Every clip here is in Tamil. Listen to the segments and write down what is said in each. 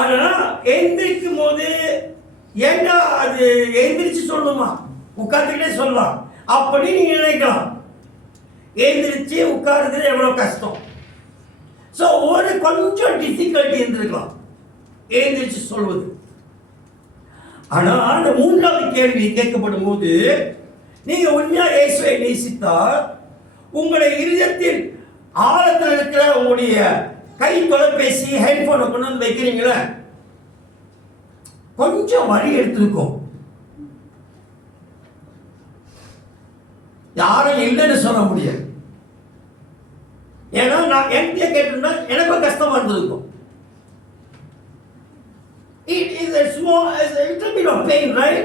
ஆனா எந்திரிக்கும் போது ஏண்டா அது எந்திரிச்சு சொல்லணுமா, உட்காந்துக்கிட்டே சொல்லலாம் அப்படி நீங்க நினைக்கலாம். எழுந்திரிச்சு உட்காருறது எவ்வளவு கஷ்டம். ஸோ ஒரு கொஞ்சம் டிஃபிகல்ட்டி இருந்திருக்கலாம் எழுந்திரிச்சு சொல்வது. ஆனா அந்த மூன்றாவது கேள்வி கேட்கப்படும் போது, நீங்க உண்மையா இயேசுவை நேசித்தால் உங்களுடைய இருதயத்தில் ஆழத்தில் இருக்கிற உங்களுடைய கை தொலைபேசி ஹெட்போனை கொண்டு வந்து வைக்கிறீங்களே, கொஞ்சம் வழி எடுத்திருக்கும். யாரும் இல்லைன்னு சொல்ல முடியாது. ஏன்னா நான் என்கிட்ட கேட்டிருந்தா எனக்கும் கஷ்டமா இருந்திருக்கும். It is a little bit of pain, right?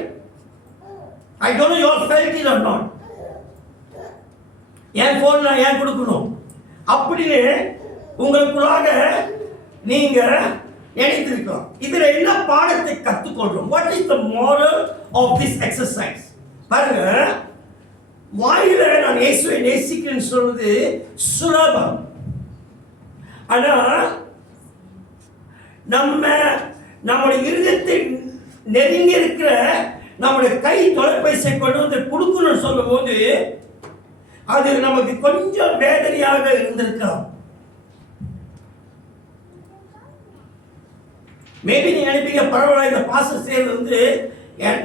I don't know you all felt it or not. N phone நான் ஏன் கொடுக்கணும் அப்படின்னு உங்களுக்குள்ளாக நீங்க நினைத்திருக்கலாம். இதுல என்ன பாடத்தை கற்றுக்கொள்றோம்? What is the moral of this exercise? பாருங்க, வாயில நான் இயேசுவை நேசிக்கிறேன்னு சொல்வது சுலபம். ஆனா நம்முடைய இருதயத்தை நெருங்கி இருக்கிற நம்முடைய கை தொலைபேசியை கொண்டு வந்து கொடுக்கணும்னு சொல்லும் போது அது நமக்கு கொஞ்சம் வேதனையாக இருந்திருக்கலாம். மேபி நீங்க நினைப்பீங்க, பரவாயில்ல இந்த பாசம் செய்யறது வந்து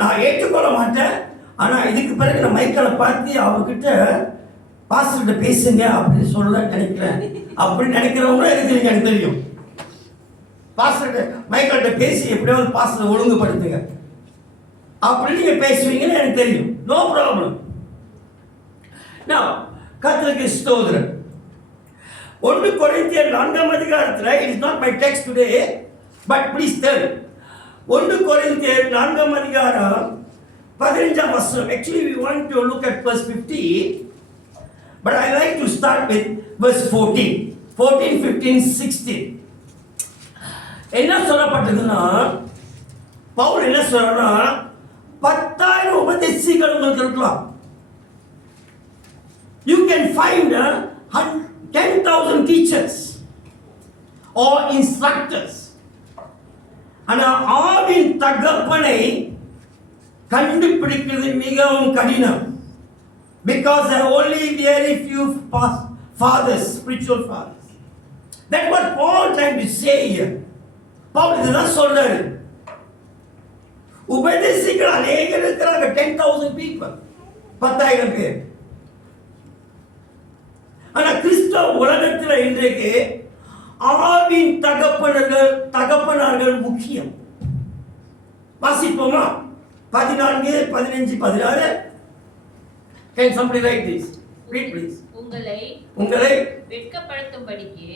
நான் ஏற்றுக்கொள்ள மாட்டேன், ஆனா இதுக்கு பிறகு நான் மைக்கில் பார்த்து அவர்கிட்ட பாஸ்டர்கிட்ட பேசுங்க அப்படின்னு சொல்ல நினைக்கிறேன் அப்படின்னு நினைக்கிறவங்களும் இருக்கிறீங்க. எனக்கு தெரியும், பாஸ்டர்கிட்ட மைக்கிட்ட பேசி எப்படியாவது பாஸ்டர் ஒழுங்குபடுத்துங்க அப்படின்னு நீங்க பேசுவீங்கன்னு எனக்கு தெரியும். No problem. நான் கர்த்தருக்கு ஸ்தோத்திரம். 1 கொரிந்தியர் 4ஆம் அதிகாரத்தில், it is not my text today, but please tell. 1 கொரிந்தியர் 4ஆம் அதிகாரம் 15ஆம் வசனம். Actually we want to look at verse 15, but I like to start with verse 14, 15, 16. என்ன சொல்லப்பட்டதுன்னா, பவுல் என்ன சொல்றா, 10,000 உபதேசிகள் உங்களுக்கு இருக்கலாம். You can find 10,000 teachers or instructors. ஆனா ஆவின் தகப்பனை கண்டுபிடிக்கிறது மிகவும் கடினம். Because there are only very few fathers, spiritual fathers. That's what Paul trying to say here. Paul இதுதான் சொல்றாரு. உபதேசிகள் அநேகர் இருக்கிறாங்க, 10,000 people, 10,000 பேர். ஆனா கிறிஸ்தவ உலகத்தில் இன்றைக்கு ஆவின் தகப்பனார்கள் முக்கியம். வாசிப்போமா? 14, 15, 16. Can somebody write this? Read please. உங்களை வெட்கப்படுத்தும்படிக்கு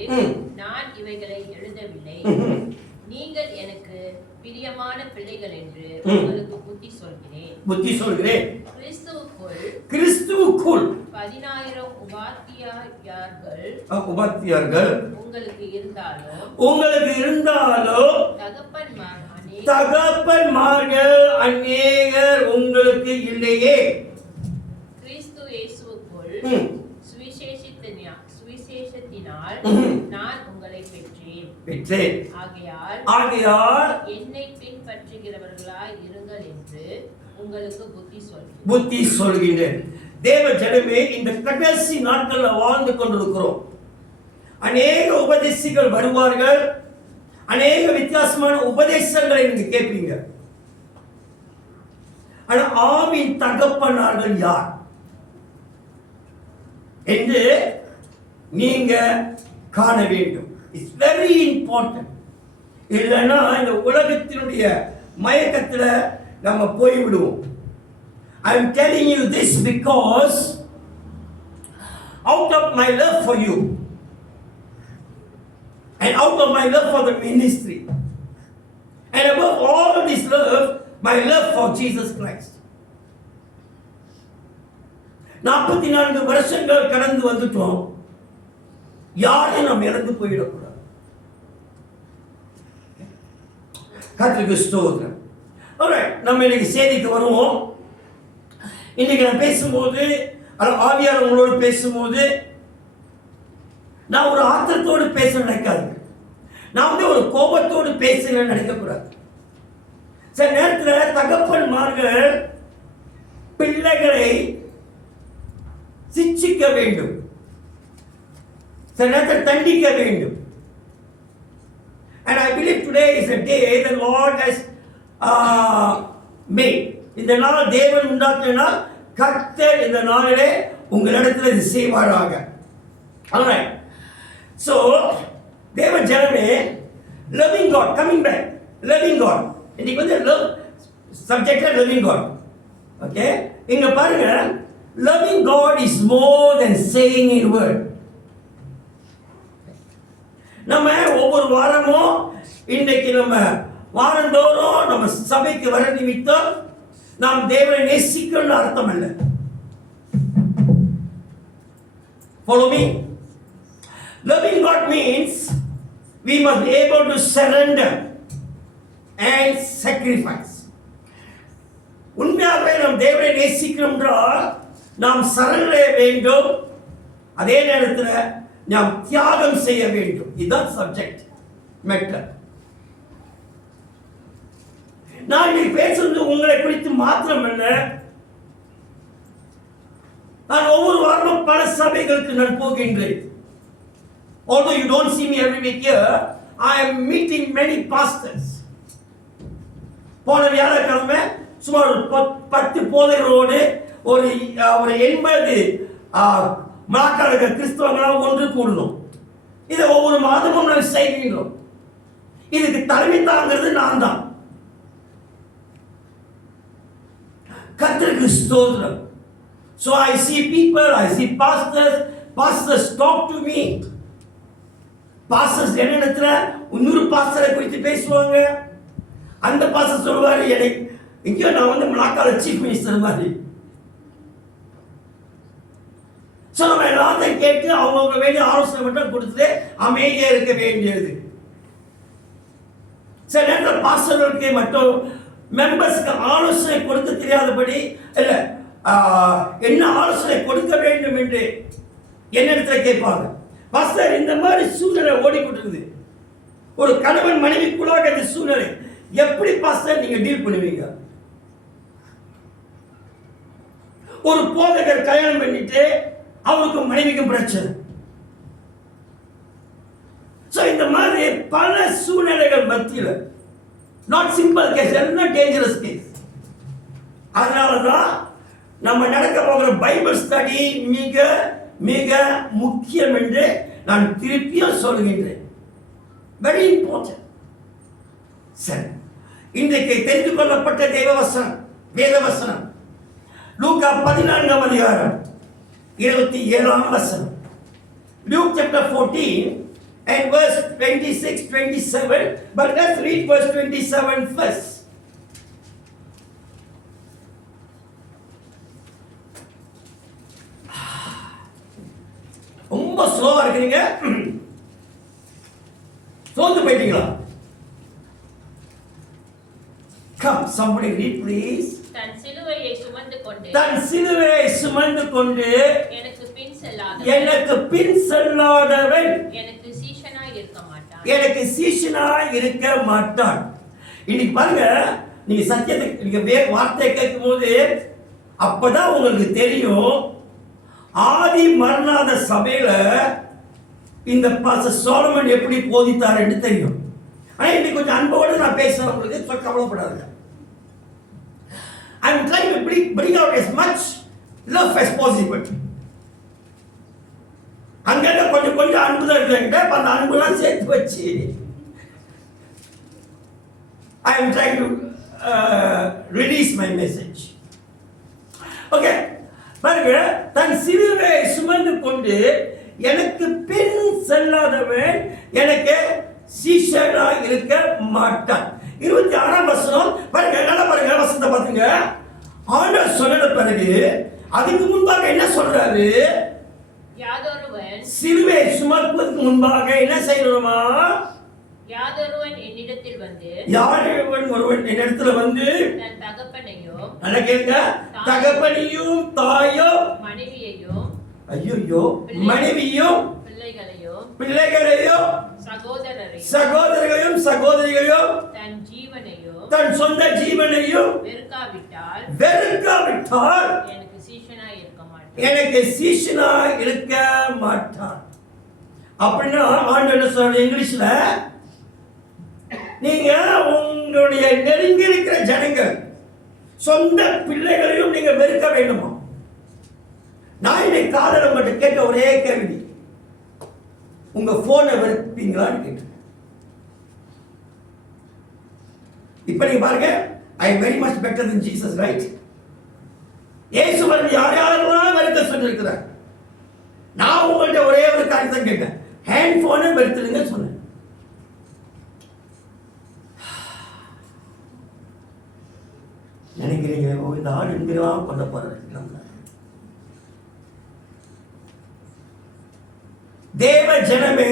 நான் இவைகளை எழுதவில்லை. நீங்கள் எனக்கு பிரியமான பிள்ளைகள் என்று உங்களுக்கு புத்தி சொல்கிறேன். கிறிஸ்துவுக்குள் 10,000 உபாத்தியார்கள் உங்களுக்கு இருந்தாலும் தகப்பன்மார்கள் அநேகர் உங்களுக்கு இல்லையே. கிறிஸ்து இயேசுவுக்குள் சுவிசேஷத்தினால் நான் உங்களை பெற்றேன். ஆகையால் என்னை பின்பற்றுகிறவர்களாய் இருங்கள் என்று உங்களுக்கு புத்தி சொல்கிறேன். தேவ ஜனமே, இந்த கடைசி நாட்களில் வாழ்ந்து கொண்டிருக்கிறோம். அநேக உபதேசிகள் வருவார்கள், அநேக வித்தியாசமான உபதேசங்களை நீங்க கேட்பீங்க. ஆனா ஆவின் தகப்பனார்கள் யார் என்று நீங்க காண வேண்டும். It's very important. இல்லைன்னா இந்த உலகத்தினுடைய மயக்கத்தில் நம்ம போய்விடுவோம். I am telling you this because out of my love for you and out of my love for the ministry and above all this love, my love for Jesus Christ. 44 வருஷங்கள் கடந்து வந்துட்டோம். யாரையும் நாம் இழந்து போயிடக்கூடாது. கர்த்தருக்கு ஸ்தோத்திரம். alright, நம்ம இன்னைக்கு செய்திக்கு வருவோம். இன்னைக்கு நான் பேசும்போது, ஆவியார் உங்களோடு பேசும்போது நான் ஒரு ஆத்திரத்தோடு பேச நினைக்காது. நான் வந்து ஒரு கோபத்தோடு பேசுகிறேன்னு நினைக்கக்கூடாது. சில நேரத்தில் தகப்பன்மார்கள் பிள்ளைகளை சிட்சிக்க வேண்டும், சில நேரத்தில் தண்டிக்க வேண்டும். And I believe today is a day the Lord has made. இந்த நாள் தேவன் உண்டாக்கினால் கர்த்தர் இந்த நாளிலே உங்களிடத்தில் இது செய்வாராக. Alright. So தேவ ஜனமே, loving God, coming back, loving God. இன்னைக்கு வந்து love subject loving God. Okay? இங்க பாருங்க, loving God is more than saying in word. நம்ம ஒவ்வொரு வாரமும் இன்றைக்கு நம்ம வாரந்தோறும் நம்ம சபைக்கு வர நிமித்தம் நாம் தேவனை நேசிக்கணும்னு அர்த்தம் அல்ல. Follow me. Loving God means we must be able to surrender and sacrifice. உண்மையாகவே நாம் தேவனை நேசிக்கிறோம் என்றால் நாம் சரணடைய வேண்டும், அதே நேரத்தில் நாம் தியாகம் செய்ய வேண்டும். இதுதான் சப்ஜெக்ட் மேட்டர். நான் இங்கே பேசுறது உங்களை குறித்து மாத்திரமல்ல, நான் ஒவ்வொரு வாரமும் பல சபைகளுக்கு நான் போகின்றேன். Although you don't see me every week here, I am meeting many pastors. போன வியாழக்கிழமை சுமார் 10 போதகர்களோடு ஒரு 80 மலாக்காடுக கிறிஸ்தவங்களாக ஒன்று கூடணும். இதை ஒவ்வொரு மாதமும் நாம் செய்கின்றோம். இதுக்கு தலைமை தாங்கிறது நான் தான். கர்த்தருக்கு ஸ்தோத்திரம். So I see people, I see pastors talk to me. Pastors என்ன இடத்துல இன்னொரு பாஸ்டரை குறித்து பேசுவாங்க. அந்த பாஸ்டர் சொல்லுவாரு, எனக்கு இங்கேயோ நான் வந்து மலாக்கால சீஃப் மினிஸ்டர் மாதிரி. ஸோ நம்ம எல்லாத்தையும் கேட்டு அவங்கவுங்க வேண்டிய ஆலோசனை மட்டும் கொடுத்துட்டு அமைதியாக இருக்க வேண்டியது. சில நேரத்தில் பாஸ்டர்களுக்கு மட்டும் மெம்பர்ஸ்க்கு ஆலோசனை கொடுக்க தெரியாதபடி இல்லை, என்ன ஆலோசனை கொடுக்க வேண்டும் என்று என்னிடத்துல கேட்பாங்க. பாஸ்டர், இந்த மாதிரி சூழ்நிலை ஓடிக்கொண்டிருக்குது, ஒரு கணவன் மனைவிக்குள்ளாக இந்த சூழ்நிலை எப்படி பாஸ்டர் நீங்க டீல் பண்ணுவீங்க? ஒரு போதகர் கல்யாணம் பண்ணிட்டு அவருக்கு மனைவிக்கும் பிரச்சனை. சோ இந்த மாதிரி பல சூழ்நிலைகள் மத்தியில், நாட் சிம்பிள் கேஸ், எல்லாம் டேஞ்சரஸ் கேஸ். அதனாலதான் நம்ம நடக்க போகிற பைபிள் ஸ்டடி மிக மிக முக்கியம் என்று நான் திருப்பியும் சொல்கின்றேன். Very important. சரி, இன்றைக்கு தெரிந்து கொள்ளப்பட்ட தேவவசனம், வேதவசனம் லூக்கா 14ஆம் அதிகாரம் 27ஆம் வசனம். Luke chapter 14 and verse 26-27, but let's read verse 27 first. ரொம்ப ஸ்லோவா இருக்கீங்க, சோர்ந்து போயிட்டீங்களா? Come, somebody read please. தன் சிலுவையை சுமந்து கொண்டு, தன் சிலுவையை சுமந்து கொண்டு எனக்கு பின் செல்லாதவன், எனக்கு பின் செல்லாதவன் எனக்கு சீஷனாய் இருக்க மாட்டான், எனக்கு சீஷனாய் இருக்க மாட்டான். இன்னைக்கு பாருங்க, நீங்க சத்தியத்தை நீங்க வார்த்தையை கேட்கும் போது அப்பதான் உங்களுக்கு தெரியும், ஆதி மரணாத சபையில இந்த பாஸ்டர் சோலமன் எப்படி போதித்தார் என்று தெரியும். ஆனா இன்னைக்கு கொஞ்சம் அன்போடு நான் பேசுறேன், உங்களுக்கு கவலைப்படாதுங்க. I am trying to bring out as much love as possible. அங்க கொஞ்சம் கொஞ்சம் அன்பு தான் இருக்குங்க, அந்த அன்புலாம் சேர்த்து வச்சு I am trying to release my message. Okay, பாருங்க, தன் சிலுவையை சுமந்து கொண்டு எனக்கு பின் செல்லாதவன் எனக்கு சீஷனாய் இருக்க மாட்டான். 26ஆம் வசனம் பாருங்க, நல்லா பாருங்க, வசனத்தை பாருங்க. ஆண்டவர் சொன்ன பிறகு அதுக்கு முன்பாக என்ன சொல்றாரு? யாதொருவன் சிலுவை சுமப்பதற்கு முன்பாக என்ன செய்யணுமா? யாதொருவன் என்னிடத்தில் வந்து, யாரொருவன் ஒருவன் என்னிடத்துல வந்து தன் தகப்பனையும், நல்லா கேளுங்க, தகப்பனையும் தாயும் மனைவியையும், ஐயோ மனைவியும் பிள்ளைகளையும், பிள்ளைகளையும், சகோதர சகோதரர்களையும் சகோதரிகளையும் தன் ஜீவனையும் தன் சொந்த ஜீவனையும் வெறுக்காவிட்டால் எனக்கு சீஷனாய் இருக்க மாட்டான். எனக்கு சீஷனாய் இருக்க மாட்டான். அப்படின்னா ஆண்டவர் என்ன சொல்ற இங்கிலீஷ்ல, நீங்க உங்களுடைய நெருங்கி இருக்கிற ஜனங்கள் சொந்த பிள்ளைகளையும் நீங்க வெறுக்க வேண்டுமா? நான் இன்னைக்கு காலையில மட்டும் கேட்ட ஒரே கேள்வி, உங்க போனை வெறுப்பீங்களான்னு கேட்டேன். இப்ப நீங்க பாருங்க, I am very much better than Jesus, right? இயேசுவை யார் யாரெல்லாம் வெறுக்க சொல்லியிருக்கிறார். நான் உங்கள்கிட்ட ஒரே ஒரு காரியத்தை கேட்டேன், ஹேண்ட் போனை வெறுத்துடுங்க சொன்னேன். நினைக்கிறீங்க இந்த ஆள் எங்கெல்லாம் கொல்ல போறாரு. தேவ ஜனமே,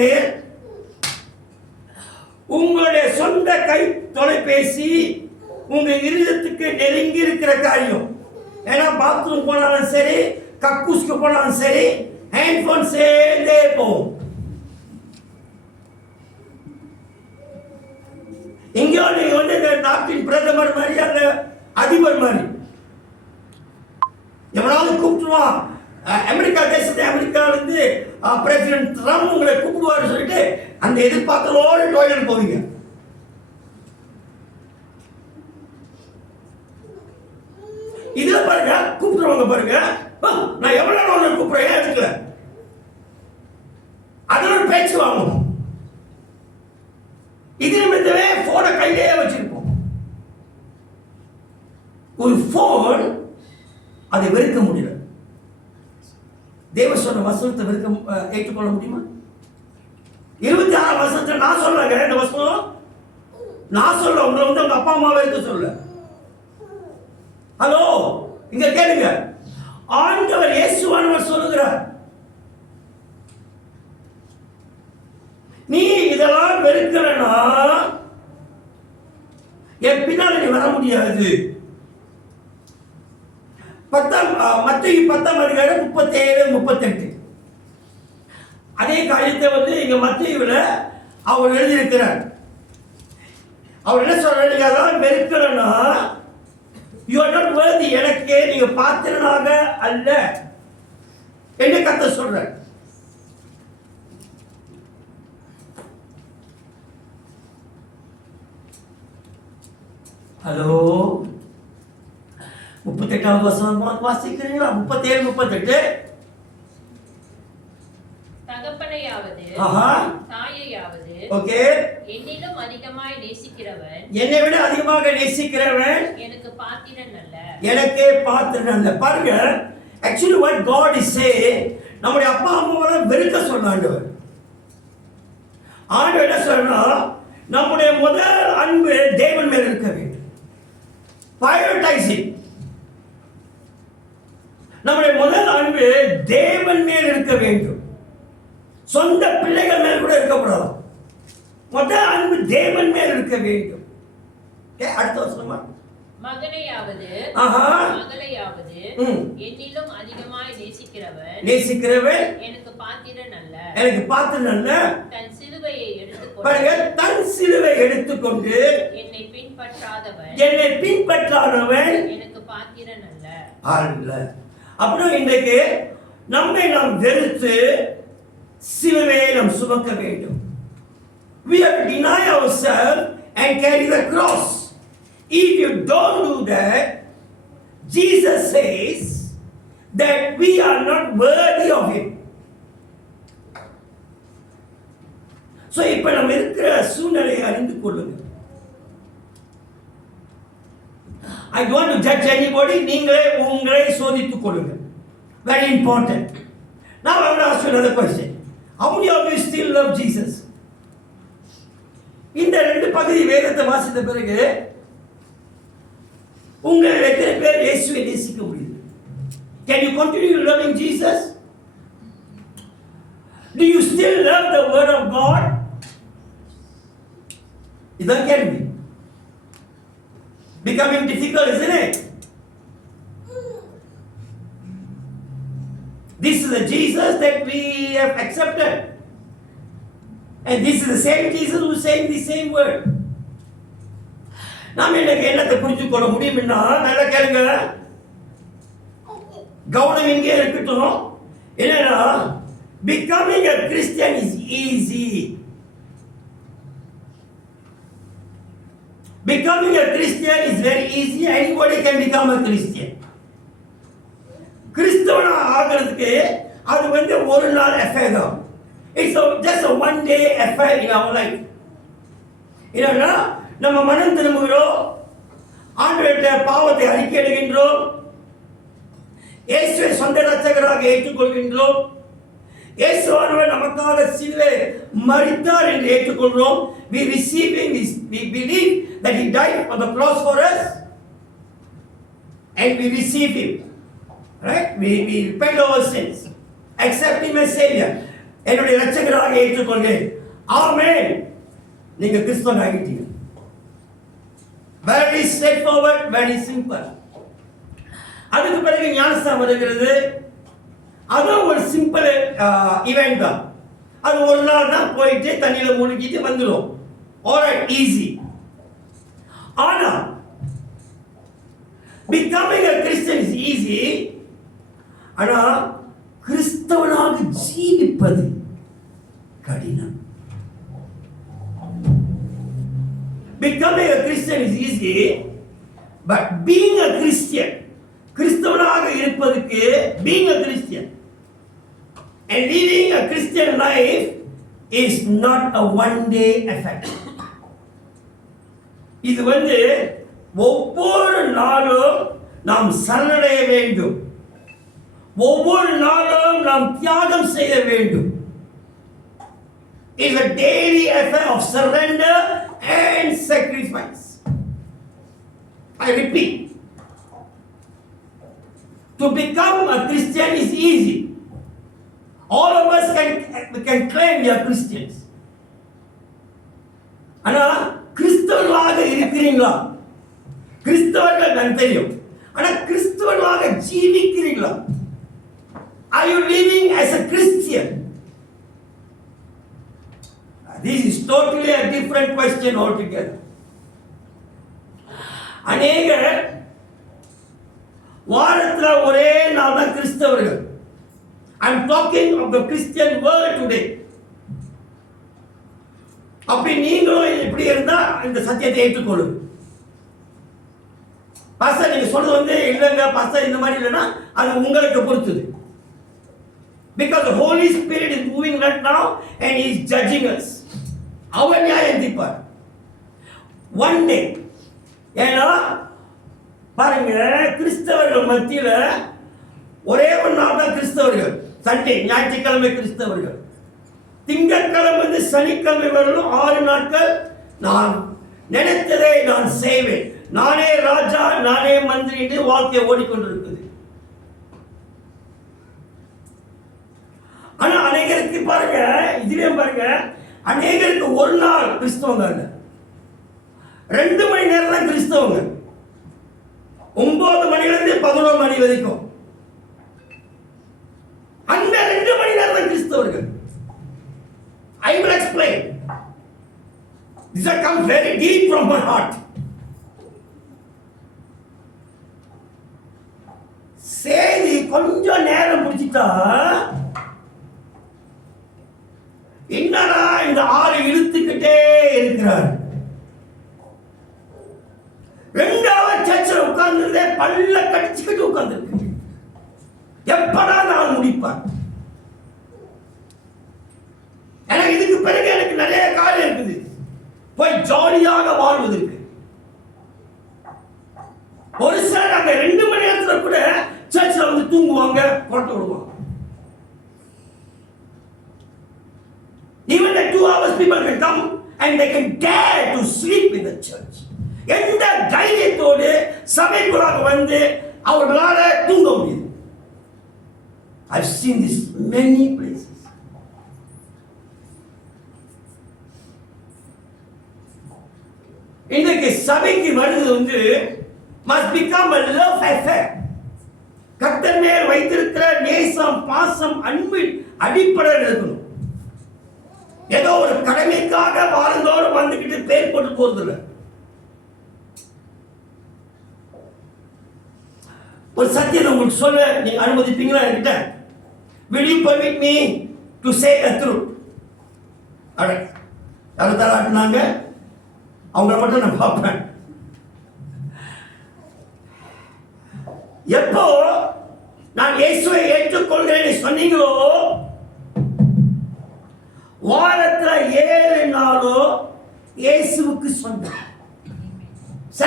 உங்களுடைய சொந்த கை தொலைபேசி உங்க இருதயத்துக்கு நெருங்கி இருக்கிற காரியம். ஏன்னா பாத்ரூம் போனாலும் சரி, கக்கூஸ்க்கு போனாலும் சரி, ஹேண்ட்போன் சேர்ந்தே போகும். எங்கேயோ நீங்க வந்து இந்த நாட்டின் பிரதமர் மாதிரி, அந்த அதிபர் மாதிரி எவனாவது கூப்பிட்டுருவான். அமெரிக்கா இருந்து பிரசிடென்ட் ட்ரம்ப் உங்களை கூப்பிடுவாரு சொல்லிட்டு அந்த எதிர்பார்த்தலோடு டோய்லெட் போவீங்க. இதுல பாருங்க, கூப்பிடுறவங்க பாருங்க, நான் எவ்வளவு நேரம் கூப்பிடுறேன் எடுக்கல, அதுல ஒரு பேச்சு வாங்கணும். இது நிமித்தமே போனை கையிலே வச்சிருப்போம். ஒரு போன் அதை வெறுக்க முடியல. தேவ சொன்ன வசனத்தை ஏற்றுக்கொள்ள முடியுமா? 26 வசனத்தை நான் சொல்றேங்க. இந்த வசனம் நான் சொல்ல, உங்களை வந்து உங்க அப்பா அம்மாவை இருக்க சொல்ல. ஹலோ, இங்க கேளுங்க, ஆண்டவர் இயேசுவானவர் சொல்லுகிறார், நீ இதெல்லாம் வெறுக்கிறனா என் பின்னால நீ வர முடியாது. மத்தேயு 10:37-38 அதே காரியத்தை வந்து இங்க மத்தேயுல அவர் எழுதியிருக்கிறார். அவர் என்ன சொல்றாரு, வெறுக்கிறனா யூ ஆர் நாட் வர்தி, எனக்கே நீங்க பாத்திரனாக அல்ல என்று கர்த்தர் சொல்றார். ஹலோ, 38வது வசனம் வாசிக்கிறீங்களா? 37-38 தகப்பனையாவது தாயையாவது ஓகே, என்னிலும் அதிகமாய் நேசிக்கிறவன், என்னை விட அதிகமாக நேசிக்கிறவன் எனக்கு பாத்திரன் அல்ல, எனக்கே பாத்திரன் அல்ல. பாருங்க, actually what God is saying, நம்முடைய அப்பா அம்மாவை வெறுக்க சொல்ற ஆண்டவர். ஆண்டவர் என்ன சொல்றா, நம்முடைய முதல் அன்பு தேவன் மேல் இருக்க வேண்டும். prioritizing, நம்முடைய முதல் அன்பு தேவன் மேல் இருக்க வேண்டும். சொந்த பிள்ளைகள் மேல் கூட இருக்கக்கூடாது. முதல் அன்பு தேவன் மேல் இருக்க வேண்டும். அடுத்த வசனமா, மகனையாவது மகளையாவது என்னிலும் அதிகமாய் நேசிக்கிறவன் எனக்கு பாத்திரன் அல்ல, தன் சிலுவையை எடுத்துக்கொண்டு என்னை பின்பற்றாதவன் எனக்கு பாத்திரன் அல்ல. அப்புறம் இன்றைக்கு நம்மை நாம் வெறுத்து சிலுவையை நாம் சுமக்க வேண்டும். We have to deny ourselves and carry the cross. If you don't do that, Jesus says that we are not worthy of Him. So இப்ப நம்ம இருக்கிற சூழ்நிலையை அறிந்து கொள்ளுங்கள். I don't want to judge anybody. நீங்களே உங்களை சோதித்துக் கொள்ளுங்கள். Very important. Now I want to ask you another question. How many of you still love Jesus? இந்த ரெண்டு பகுதி வேதத்தை வாசித்த பிறகு உங்கள் எத்தனை பேர் இயேசுவை நேசிக்க முடியுது? Can you continue loving Jesus? Do you still love the word of God? இதான் கேள்வி. Becoming difficult, isn't it? This is the Jesus that we have accepted. And this is the same Jesus who is saying the same word. நாம் இன்னைக்கு என்னத்தை புரிஞ்சு கொள்ள முடியும்னா, நல்லா கேளுங்க, கவனம் இங்கே இருக்கட்டும். என்னன்னா, becoming a Christian is easy. Becoming a Christian is very easy. Anybody can become a Christian. கிறிஸ்தவனா ஆகிறதுக்கு அது வந்து ஒரு நாள் affair தான். It's just a one day affair in our life. என்னன்னா, நம்ம மனம் திரும்புகிறோம், ஆண்டவருடைய பாவத்தை அறிக்கையிடுகின்றோம், இயேசுவை சொந்த இரட்சகராக ஏற்றுக்கொள்கின்றோம், இயேசுவானவர் நமக்காக சிலுவையில் மரித்தார் என்று ஏற்றுக்கொள்கிறோம். We believe that he died on the cross for us and we receive him. Right? We repent our sins, accept him as savior. என்னுடைய இரட்சகராக ஏற்றுக்கொள்கிறேன். ஆமென். நீங்க கிறிஸ்தவன் ஆகிட்டீங்க. Very straightforward, very simple. அதுக்கு பிறகு ஞானஸ்நானம் வருகிறது. அதுவும் ஒரு சிம்பிள் ஈவென்ட் தான். அது ஒரு நாள் தான், போயிட்டு தண்ணியில மூழ்கிட்டு வந்துடும். Alright, easy. ஆனா becoming a Christian is easy. ஆனா கிறிஸ்தவனாக ஜீவிப்பது கடினம். Becoming a Christian is easy, but being a Christian, கிறிஸ்தவனாக இருப்பதற்கு, being a Christian and living a Christian life is not a one day affair. இது வந்து ஒவ்வொரு நாளும் நாம் சரணடைய வேண்டும், ஒவ்வொரு நாளும் நாம் தியாகம் செய்ய வேண்டும். It's a daily affair of surrender and sacrifice. I repeat, to become a Christian is easy. All of us can claim we are Christians. ஆனா கிறிஸ்தவர்களாக இருக்கிறீங்களா? கிறிஸ்தவர்கள் நான் தெரியும், ஆனா கிறிஸ்தவர்களாக ஜீவிக்கிறீங்களா? Are you living as a Christian? This is totally a different question altogether. அநேகர் வாரத்துல ஒரே நாள் தான் கிறிஸ்தவர்கள். I am talking of the Christian world today. அப்படி நீங்களும் இப்படி இருந்தா இந்த சத்தியத்தை ஏற்றுக்கொள்ளுங்க. பாஸ்டர் நீங்க சொல்றது வந்து இல்லைங்க பாஸ்டர் இந்த மாதிரி இல்லைன்னா அது உங்களுக்கு பொறுத்தது. Because the Holy Spirit is moving right now and he is judging us. அவர் நியாயம் தீர்ப்பார். One day. ஏன்னா பாருங்க, கிறிஸ்தவர்கள் மத்தியில ஒரே ஒரு நாள் தான் கிறிஸ்தவர்கள். சண்டே, ஞாயிற்றுக்கிழமை கிறிஸ்தவர்கள். திங்கட்கிழமை வந்து சனிக்கிழமை வரலும் 6 நாட்கள் நான் நினைத்ததை நான் செய்வேன், நானே ராஜா நானே மந்திரி என்று வாழ்க்கை ஓடிக்கொண்டிருக்குது. ஆனா அநேகருக்கு பாருங்க, இதுவே பாருங்க, அநேகருக்கு ஒரு நாள் கிறிஸ்தவங்க இல்ல, 2 மணி நேரம் தான் கிறிஸ்தவங்க. 9 மணிலிருந்து 11 மணி வரைக்கும் அந்த 2 மணி நேரம் தான் கிறிஸ்தவர்கள். I will explain. This has come very deep from my heart. சரி, கொஞ்சம் நேரம் முடிச்சிட்டா என்னடா இந்த ஆளு இழுத்துக்கிட்டே இருக்கிறார். 2வது சர்ச்சில் உட்கார்ந்து பல்ல கடிச்சுக்கிட்டு உட்கார்ந்து இருக்கு. எப்படா நான் முடிப்பார்? எனக்கு இதுக்கு பிறகு எனக்கு நிறைய காரியம் இருக்குது, போய் ஜாலியாக வாழ்வதற்கு. ஒரு சிலர் அந்த 2 மணி நேரத்துல கூட சர்ச்சில் வந்து தூங்குவாங்க, கொண்டு விடுவாங்க. Even at 2 hours people can come and they can dare to sleep in the church. எந்த தைரியத்தோடு சபைக்குள்ளாக வந்து அவர்களால தூங்க முடியும்? I've seen this many places. இன்றைக்கு சபைக்கு வருது வந்து must become a love affair. கர்த்தர் மேல் வைத்திருக்கிற நேசம், பாசம், அன்பின் அடிப்படையில் இருக்கணும். ஏதோ ஒரு கடமைக்காக வாரந்தோறும் வந்துகிட்டு பேர் போட்டு போறது இல்லை. ஒரு சத்தியத்தை உங்களுக்கு சொல்ல நீங்க அனுமதிப்பீங்களா என்கிட்ட? Will you permit me to say a truth? யாரும் தராட்டினாங்க, அவங்கள மட்டும் நான் பார்ப்பேன். எப்போ நான் இயேசுவை ஏற்றுக்கொள்கிறேன் சொன்னீங்களோ, வாரத்துல 7 நாளும் இயேசுவுக்கு சொந்தம்.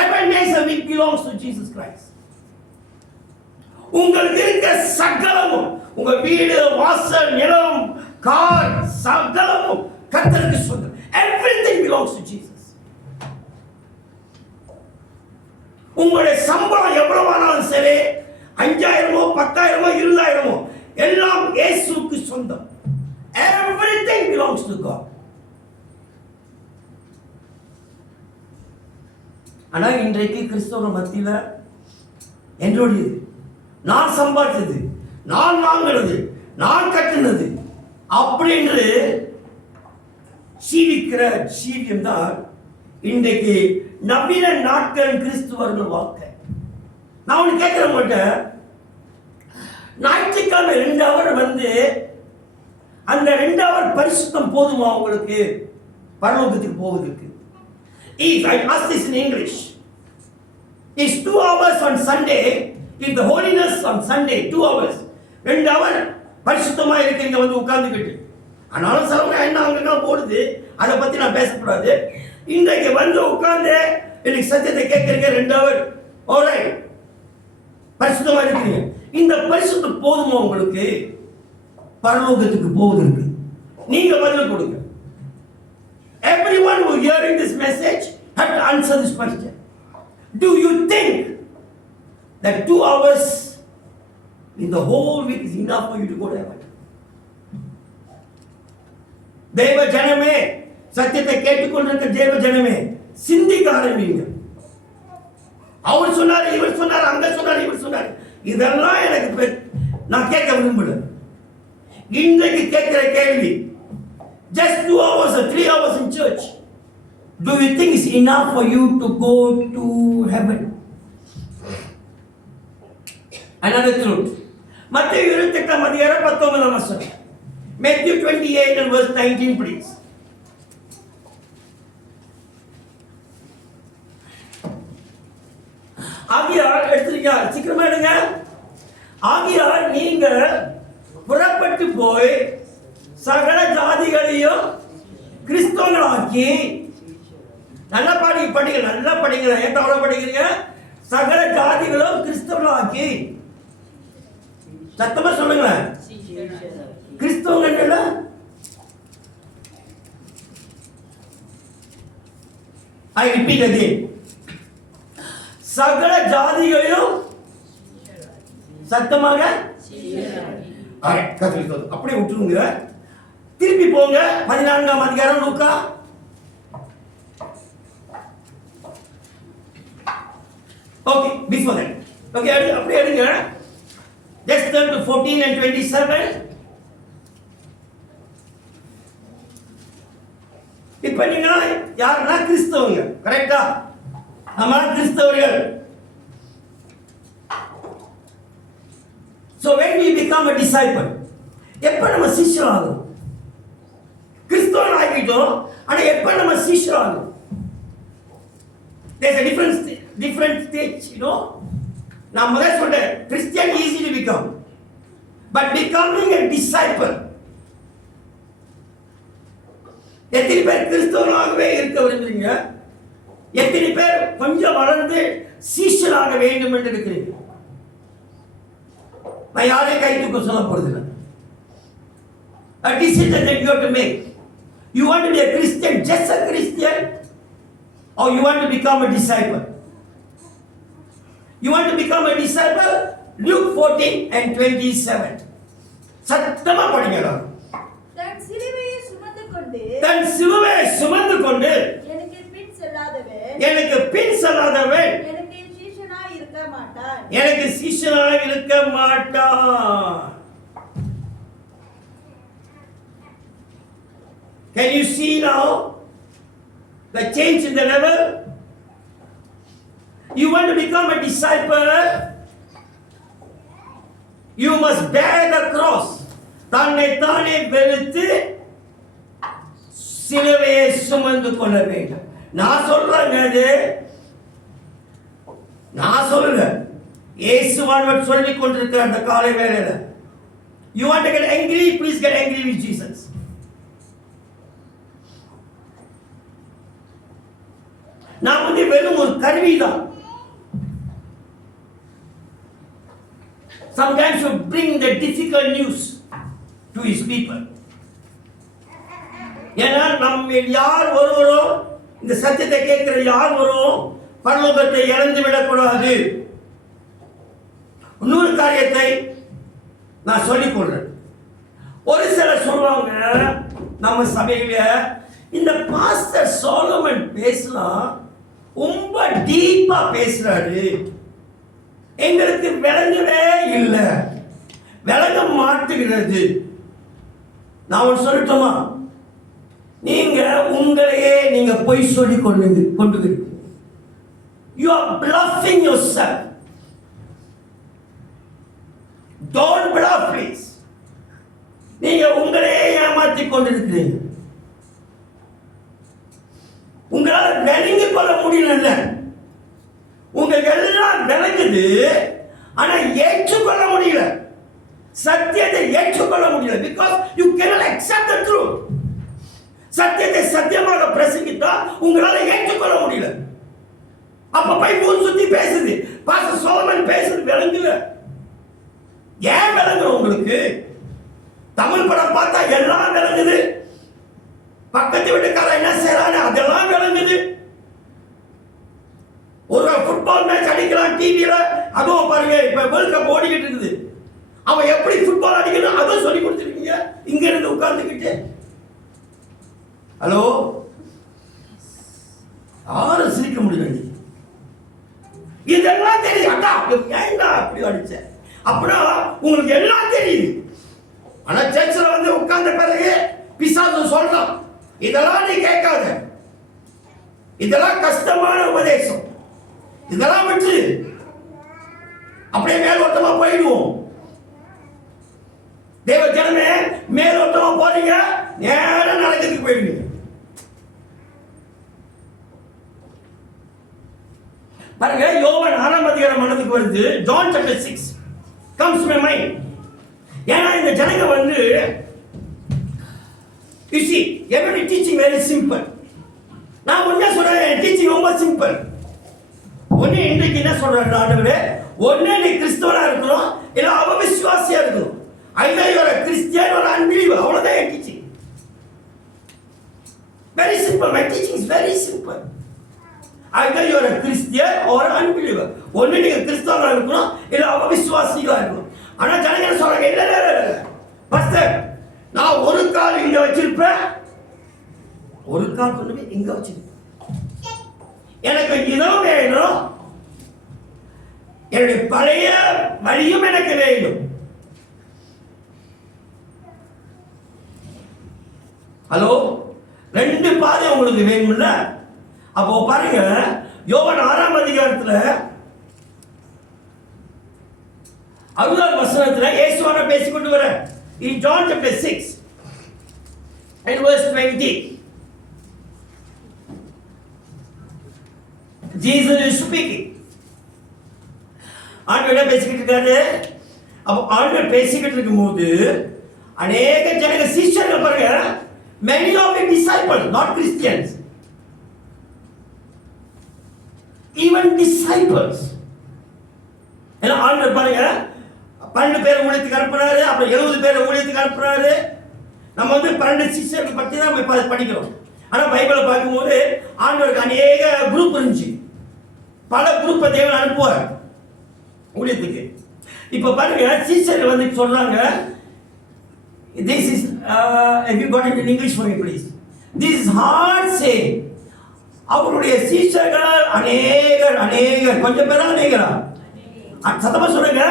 7 days a week belongs to Jesus Christ. உங்களுக்கு இருக்க சகலமும், உங்க வீடு, வாசல், நிலம், கார், சகலமும் கர்த்தருக்கு சொந்தம். Everything belongs to Jesus. உங்களுடைய சம்பளம் எவ்வளவானாலும் சரி, 5000மோ 10,000மோ 20,000மோ எல்லாம் இயேசுவுக்கு சொந்தம். Everything belongs to God. ஆனா இன்றைக்கு கிறிஸ்தவ மத்தியில என்னுடையது, நான் சம்பாதிச்சது, நான் வாங்கினது, நான் கட்டினது அப்படின்னு ஜீவிக்கிற ஜீவியம் தான் இன்றைக்கு நவீன நாட்கள் கிறிஸ்துவர்கள் வாழ்க்கை. நான் ஒன்று கேட்கிறேன் மாட்டேன், ஞாயிற்றுக்கிழமை 2 hour வந்து அந்த 2 hour பரிசுத்தம் போதுமா உங்களுக்கு பரலோகத்துக்கு போவதற்கு? If I ask this in English, is 2 hours on Sunday, if the holiness on Sunday 2 hours, 2 hour பரிசுத்தமா இருக்கீங்க வந்து உட்கார்ந்துக்கிட்டு, ஆனாலும் சிலவங்க என்ன அங்கே போடுது, அதை பத்தி நான் பேசக்கூடாது. இன்றைக்கு வந்து உட்கார்ந்து இன்னைக்கு சத்தியத்தை கேட்கறீங்க 2 hour, alright, பரிசுத்தமா இருக்கீங்க. இந்த பரிசுத்தம் போதுமா உங்களுக்கு பரலோகத்துக்கு போவதற்கு? நீங்க பதில் கொடுங்க. Everyone who hearing this message have to answer this question. Do you think that 2 hours in the whole week is enough for you to go to heaven? தேவ ஜனமே, சத்தியத்தை கேட்டுக்கொண்டிருக்க தேவ ஜனமே, சிந்திக்க ஆரம்பிங்க. அவர் சொன்னார், இவர் சொன்னார், அங்க சொன்னார், இவர் சொன்னார், இதெல்லாம் எனக்கு நான் கேட்க விரும்பல. இன்றைக்கு கேட்கிற கேள்வி, just 2 hours or 3 hours in church, do you think it's enough for you to go to heaven? Another truth, Matthew 28:19, Matthew 28 and verse 19, please. ஆகியால் எடுத்துருங்க, சீக்கிரமா எடுங்க. ஆகியால் நீங்க புறப்பட்டு போய் சகல ஜாதிகளையும் கிறிஸ்தவங்களாக்கி, நல்லா படிங்க, நல்லா படிங்க, ஏன் அவ்வளவு படிக்கிறீங்க? சகல ஜாதிகளும் கிறிஸ்தவங்களாக்கி, சத்தமா சொல்லுங்க. கிறிஸ்தவங்க I repeat again, சகல ஜாதிகளையும் சத்தமாக அப்படியே விட்டுருங்க. திருப்பி போங்க 14ஆம் அதிகாரம் லூக்கா. ஓகே, before that, ஓகே, அப்படியே எடுங்க. Just turn to 14 and 27. இப்ப நீங்க யாருன்னா கிறிஸ்தவங்க, கரெக்டா? நம்ம கிறிஸ்தவர்கள். So when we become a disciple, எப்ப நம்ம சிஷ்யர் ஆகும்? கிறிஸ்தவன் ஆகிட்டோம், ஆனா எப்ப நம்ம சிஷ்யர் ஆகும்? There's a different stage, you know. நான் முதல்ல சொல்றேன், Christian easy to become, but becoming a disciple, எத்தனை பேர் கிறிஸ்தவனாகவே இருக்க விரும்புறீங்க? எத்தனை பேர் கொஞ்சம் வளர்ந்து சீஷராக வேண்டும் என்று இருக்கிறீங்க? நான் யாரையும் கை தூக்க சொல்ல போறதில்லை. A decision that you have to make. You want to be a Christian, just a Christian, or you want to become a disciple? You want to become a disciple? Luke 14 and 27. சத்தமா படிங்க. தன் சிலுவையை சுமந்து கொண்டு எனக்கு பின் செல்லாதவன் எனக்கு சீஷனாய் இருக்க மாட்டான். Can you see now the change in the level? You want to become a disciple, you must bear the cross. தன்னை தானே வெறுத்து சிலுவையை சுமந்து கொள்ள வேண்டும். நான் சொல்றேங்க, அது நான் சொல்லல, இயேசுவானவர் சொல்லிக் கொண்டிருக்கிற அந்த காலை வேளையில. You want to get angry? Please get angry with Jesus. நான் வந்து வெறும் ஒரு கருவிதான். Sometimes you bring the difficult news to his people. ஏன்னா நம்ம யார் ஒருவரும் இந்த சத்தியத்தை கேட்கிற யார் ஒருவரும் பரலோகத்தை இழந்து விடக்கூடாது. இன்னொரு காரியத்தை நான் சொல்லிக் கொள்றேன். ஒரு சிலர் சொல்லுவாங்க நம்ம சபையில, இந்த பாஸ்டர் சோலமன் பேசினா ரொம்ப டீப்பா பேசுறாரு, எங்களுக்கு விளங்கவே இல்லை, விளங்க மாட்டுகிறது. நான் ஒன்று சொல்லட்டுமா? நீங்க உங்களையே நீங்க பொய் சொல்லி கொண்டு you are bluffing yourself. Don't bluff, please. நீங்க உங்களையே ஏமாற்றி கொண்டிருக்கிறீங்க. உங்களால் விளங்கிக் கொள்ள முடியல. உங்களுக்கு எல்லாம் விளங்குது, ஆனா ஏற்றுக்கொள்ள முடியல, சத்தியத்தை ஏற்றுக்கொள்ள முடியல. Because you cannot accept the truth. சத்தியத்தை சத்தியமாக பிரசங்கித்தா உங்களால ஏற்றுக்கொள்ள முடியல. அப்ப போய் ஊர் சுத்தி பேசுது, பாஸ்டர் சோலமன் பேசுது, விளங்குல. ஏன் விளங்குற? உங்களுக்கு தமிழ் படம் பார்த்தா எல்லாம் விளங்குது, பக்கத்து வீட்டுக்காரன் என்ன செய்யறான்னு அதெல்லாம் விளங்குது. ஒரு ஃபுட்பால் மேட்ச் அடிக்கிறான் டிவியில, அதுவும் பாருங்க இப்ப வேர்ல்ட் கப் ஓடிக்கிட்டு இருக்குது, அவன் எப்படி ஃபுட்பால் அடிக்கணும் அதுவும் சொல்லி கொடுத்துருக்கீங்க இங்க இருந்து உட்கார்ந்துக்கிட்டு. ஹலோ, யாரும் சிரிக்க முடியல. இதெல்லாம் தெரியுது. அட்டா ஏன்டா அப்படி அடிச்ச அப்படின்னா உங்களுக்கு எல்லாம் தெரியுது. ஆனா சர்ச்சில் வந்து உட்கார்ந்த பிறகு பிசாசு சொல்றான், இதெல்லாம் நீ கேட்காத, இதெல்லாம் கஷ்டமான உபதேசம், இதெல்லாம் விட்டு அப்படியே மேலோட்டமா போயிடுவோம். தேவ ஜனமே, மேலோட்டமா போறீங்க, நேரம் நடக்கிறதுக்கு போயிடுவீங்க. பாருங்க, யோவான் 6ஆம் அதிகாரம் மனதுக்கு வருது. John chapter 6 comes to my mind. ஏன்னா இந்த ஜனங்க வந்து you see every teaching very simple. நான் என்ன சொல்றேன், டீச்சிங் ரொம்ப சிம்பிள். ஒண்ணு இன்றைக்கு என்ன சொல்றாரு ஆண்டவரே, ஒண்ணு நீ கிறிஸ்தவனா இருக்கணும், இல்ல அவிசுவாசியா இருக்கணும். either you are a Christian or unbeliever. அவ்வளவுதான் என் teaching. very simple. My teaching is very simple. either you are a Christian or unbeliever. ஒண்ணு நீங்க கிறிஸ்தவனா இருக்கணும், இல்ல அவிசுவாசியா இருக்கணும். ஆனா ஜனங்க சொல்றாங்க, இல்ல இல்ல இல்ல பாஸ்டர், நான் ஒரு கால் இங்க வச்சிருப்பேன், ஒரு கால் கொண்டு போய் இங்க வச்சிருப்பேன், எனக்கு இதுவும் வேணும், என்னுடைய பழைய வழியும் எனக்கு வேணும். ஹலோ, ரெண்டு பாதை உங்களுக்கு வேணும்ல? அப்போ பாருங்க, யோவான் 6ஆம் அதிகாரத்துல 60ஆம் வசனத்துல இயேசுவான பேசிக்கொண்டு வர. In John chapter 6 and verse 20, Jesus is speaking. ஆண்டவர் பேசிக்கிட்டு இருக்காரு. அப்போ ஆண்டவர் பேசிக்கிட்டு இருக்கும்போது அநேக ஜனங்க சீஷர்கள் பாருங்க, many of the disciples, not Christians, even disciples. ஏன்னா ஆண்டவர் பாருங்க 12 பேர் ஊழியத்துக்கு அனுப்புறாரு, அப்புறம் 70 பேர் ஊழியத்துக்கு அனுப்புறாரு. நம்ம வந்து 12 சீஷர்கள் பற்றி தான் நம்ம படிக்கிறோம். ஆனா பைபிளை பார்க்கும்போது ஆண்டவருக்கு அநேக குரூப் இருந்துச்சு, பல குரூப்பை தேவன் அனுப்புவார் ஊழியத்துக்கு. இப்ப பாருங்க, சீஷர்கள் வந்து சொல்றாங்க, this is if you got it in English for me please, this is hard saying. அவருடைய சீஷர்கள் அநேகர் கொஞ்சம் பேரா அநேகரா சத்தமா சொல்லுங்க,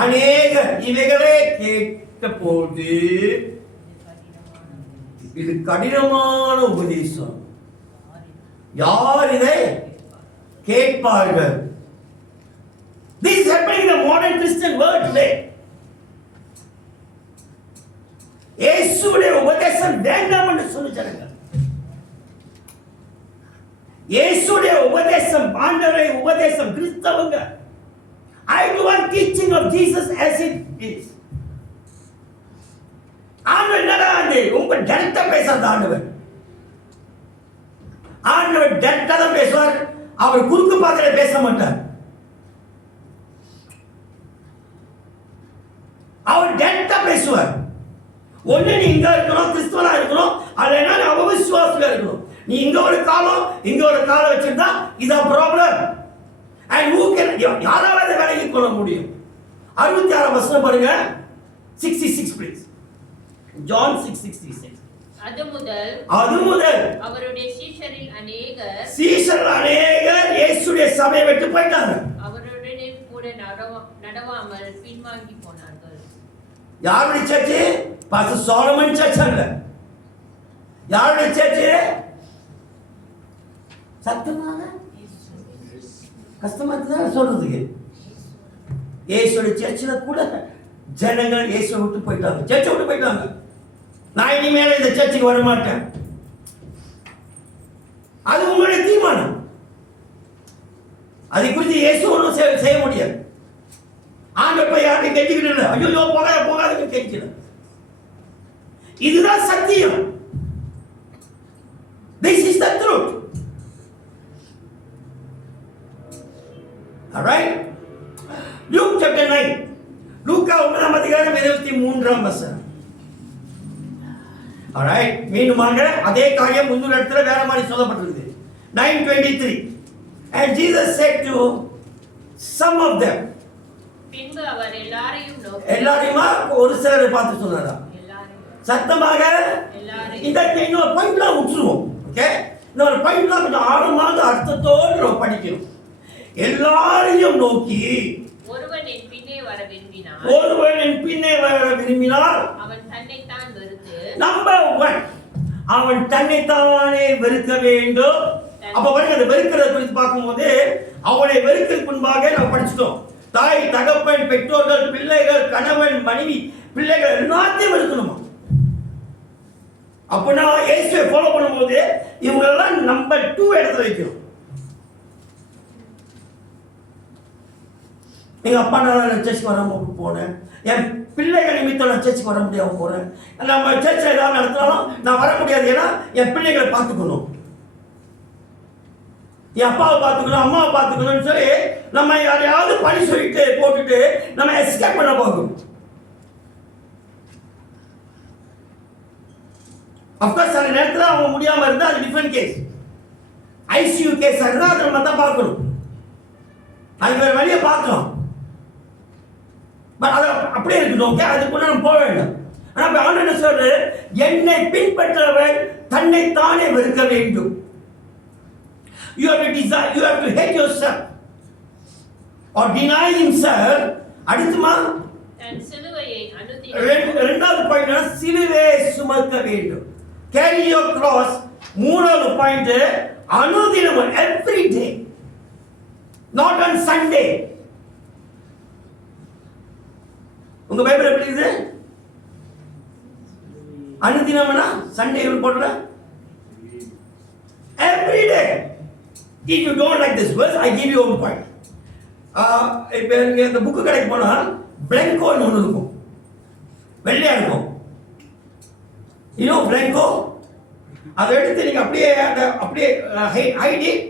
அநேகர் இவைகளே கேட்ட போது இது கடினமான உபதேசம். யார் இதை கேட்பார்கள்? This is happening in the modern Christian world today. இயேசுவுடைய உபதேசம் வேண்டாம் என்று சொல்லுகிறாங்க. இயேசுடைய உபதேசம், ஆண்டவருடைய உபதேசம், கிறிஸ்தவங்க I do want teaching of Jesus as it is. ஆண்டவர் என்னடா ரொம்ப டெல்டா பேசாத ஆண்டவர். ஆண்டவர் டெல்டா தான் பேசுவார். அவர் குறுக்கு பாதையில பேச மாட்டார். அவர் டெல்டா பேசுவார். ஒண்ணு நீ இங்க இருக்கணும், கிறிஸ்துவனா இருக்கணும், அல்லனா நீ அவிசுவாசியா இருக்கணும். நீ இங்க ஒரு காலம் இங்க ஒரு காலம் வச்சிருந்தா இதா ப்ராப்ளம். And who can யாராவது விலகி கொள்ள முடியும்? 66 வசனம் பாருங்க. 66 please. John 6:66. அது முதல் அவருடைய சீஷரில் அநேகர் இயேசுடைய சபையை விட்டு போயிட்டாங்க. அவருடனே கூட நடவாமல் பின்வாங்கி போனார்கள். யாருடைய சர்ச்சு? பாஸ்டர் சாலமன் சர்ச் அல்ல. யாருடைய சர்ச்சு? சத்தமாக கஷ்டமா தான் சொல்றதுக்கு. இயேசுடைய சர்ச்சில் கூட ஜனங்கள் இயேசுவை விட்டு போயிட்டாங்க, சர்ச்சை விட்டு போயிட்டாங்க. நான் இனிமேல இந்த சர்ச்சுக்கு வர மாட்டேன். அது உங்களுடைய தீர்மானம். அதை குறித்து இயேசு ஒன்றும் செய்ய முடியாது. ஆண்டவர் போய் யாரையும் கெஞ்சிக்கிட்டு இல்லை, ஐயோ போகாதுன்னு கெஞ்சில. இதுதான் சத்தியம். This is the truth. Alright? Luke chapter 9. லூக்கா 9ஆம் அதிகாரம் 23ஆம் வசனம். Alright? மீண்டுமாக அதே காரியம் முன்னொரு இடத்துல வேற மாதிரி சொல்லப்பட்டிருக்கு. 9:23. And Jesus said to some of them. பின்பு அவர் எல்லாரையுமா ஒரு சிலரை பார்த்து சொன்னாரா? சத்தமாக இந்த இன்னொரு பாயிண்ட்லாம் விட்டுருவோம். ஓகே, இன்னொரு பாயிண்ட்லாம் கொஞ்சம் ஆழமாக அர்த்தத்தோடு நம்ம படிக்கணும். எல்லாரையும் நோக்கி ஒருவன் என் பின்னே வர விரும்பினால் அவன் தன்னைத்தான் வெறுத்து நம்பர் 1 அவன் தன்னைத்தானே வெறுக்க வேண்டும். அப்ப பாருங்க, அந்த வெறுக்கிறத குறித்து பார்க்கும்போது அவனை வெறுக்கிறதுக்கு முன்பாக நம்ம படிச்சிட்டோம். தாய், தகப்பன், பெற்றோர்கள், பிள்ளைகள், கணவன், மனைவி, பிள்ளைகள் எல்லாத்தையும் வெறுக்கணுமா? அப்ப நான் இயேசுவை ஃபாலோ பண்ணும்போது இவங்களெல்லாம் நம்பர் 2 இடத்துல வைக்கணும். எங்க அப்பா நான் சர்ச்சுக்கு வராம போனேன், என் பிள்ளைகள் நிமித்தம் நான் சர்ச்சுக்கு வர முடியாம போறேன். நம்ம சர்ச்சை ஏதாவது நடத்தினாலும் நான் வர முடியாது, ஏன்னா என் பிள்ளைகளை பார்த்துக்கணும், என் அப்பாவை பார்த்துக்கணும், அம்மாவை பார்த்துக்கணும்னு சொல்லி நம்ம யாரையாவது பழி சொல்லிட்டு போட்டுட்டு நம்ம எஸ்கேப் பண்ண போகும். அப்கோர்ஸ் அந்த நேரத்தில் அவங்க முடியாம இருந்தா அது டிஃபரெண்ட் கேஸ். ஐசியூ கேஸ் இருந்தா அதை நம்ம தான் பார்க்கணும், அது வேற வழியை பார்க்கலாம். பட் அது அப்படியே இருக்கணும். ஓகே, அதுக்குள்ள நம்ம போக வேண்டும். ஆனால் ஆண்டவர் சொல்றாரு, என்னை பின்பற்றவன் தன்னைத்தானே வெறுக்க வேண்டும். You have to desire, you have to hate yourself or deny himself. அடுத்துமா தன் சிலுவையை அனுதினமும். இரண்டாவது பாயிண்ட் சிலுவையை சுமக்க வேண்டும். Carry your cross. மூணாவது பாயிண்ட் அனுதினமும், every day, not on Sunday. உங்க பைபிள் எப்படி இருக்குது? அனுதினம்னா சண்டே போடுற every day. If you don't like this verse, I give you one point. இப்போ இந்த புக்கு கடைக்கு போனால் பிளாங்கோன்னு ஒன்று இருக்கும், வெள்ளையா இருக்கும். பிளாங்கோ அதை எடுத்து நீங்கள் அப்படியே hide it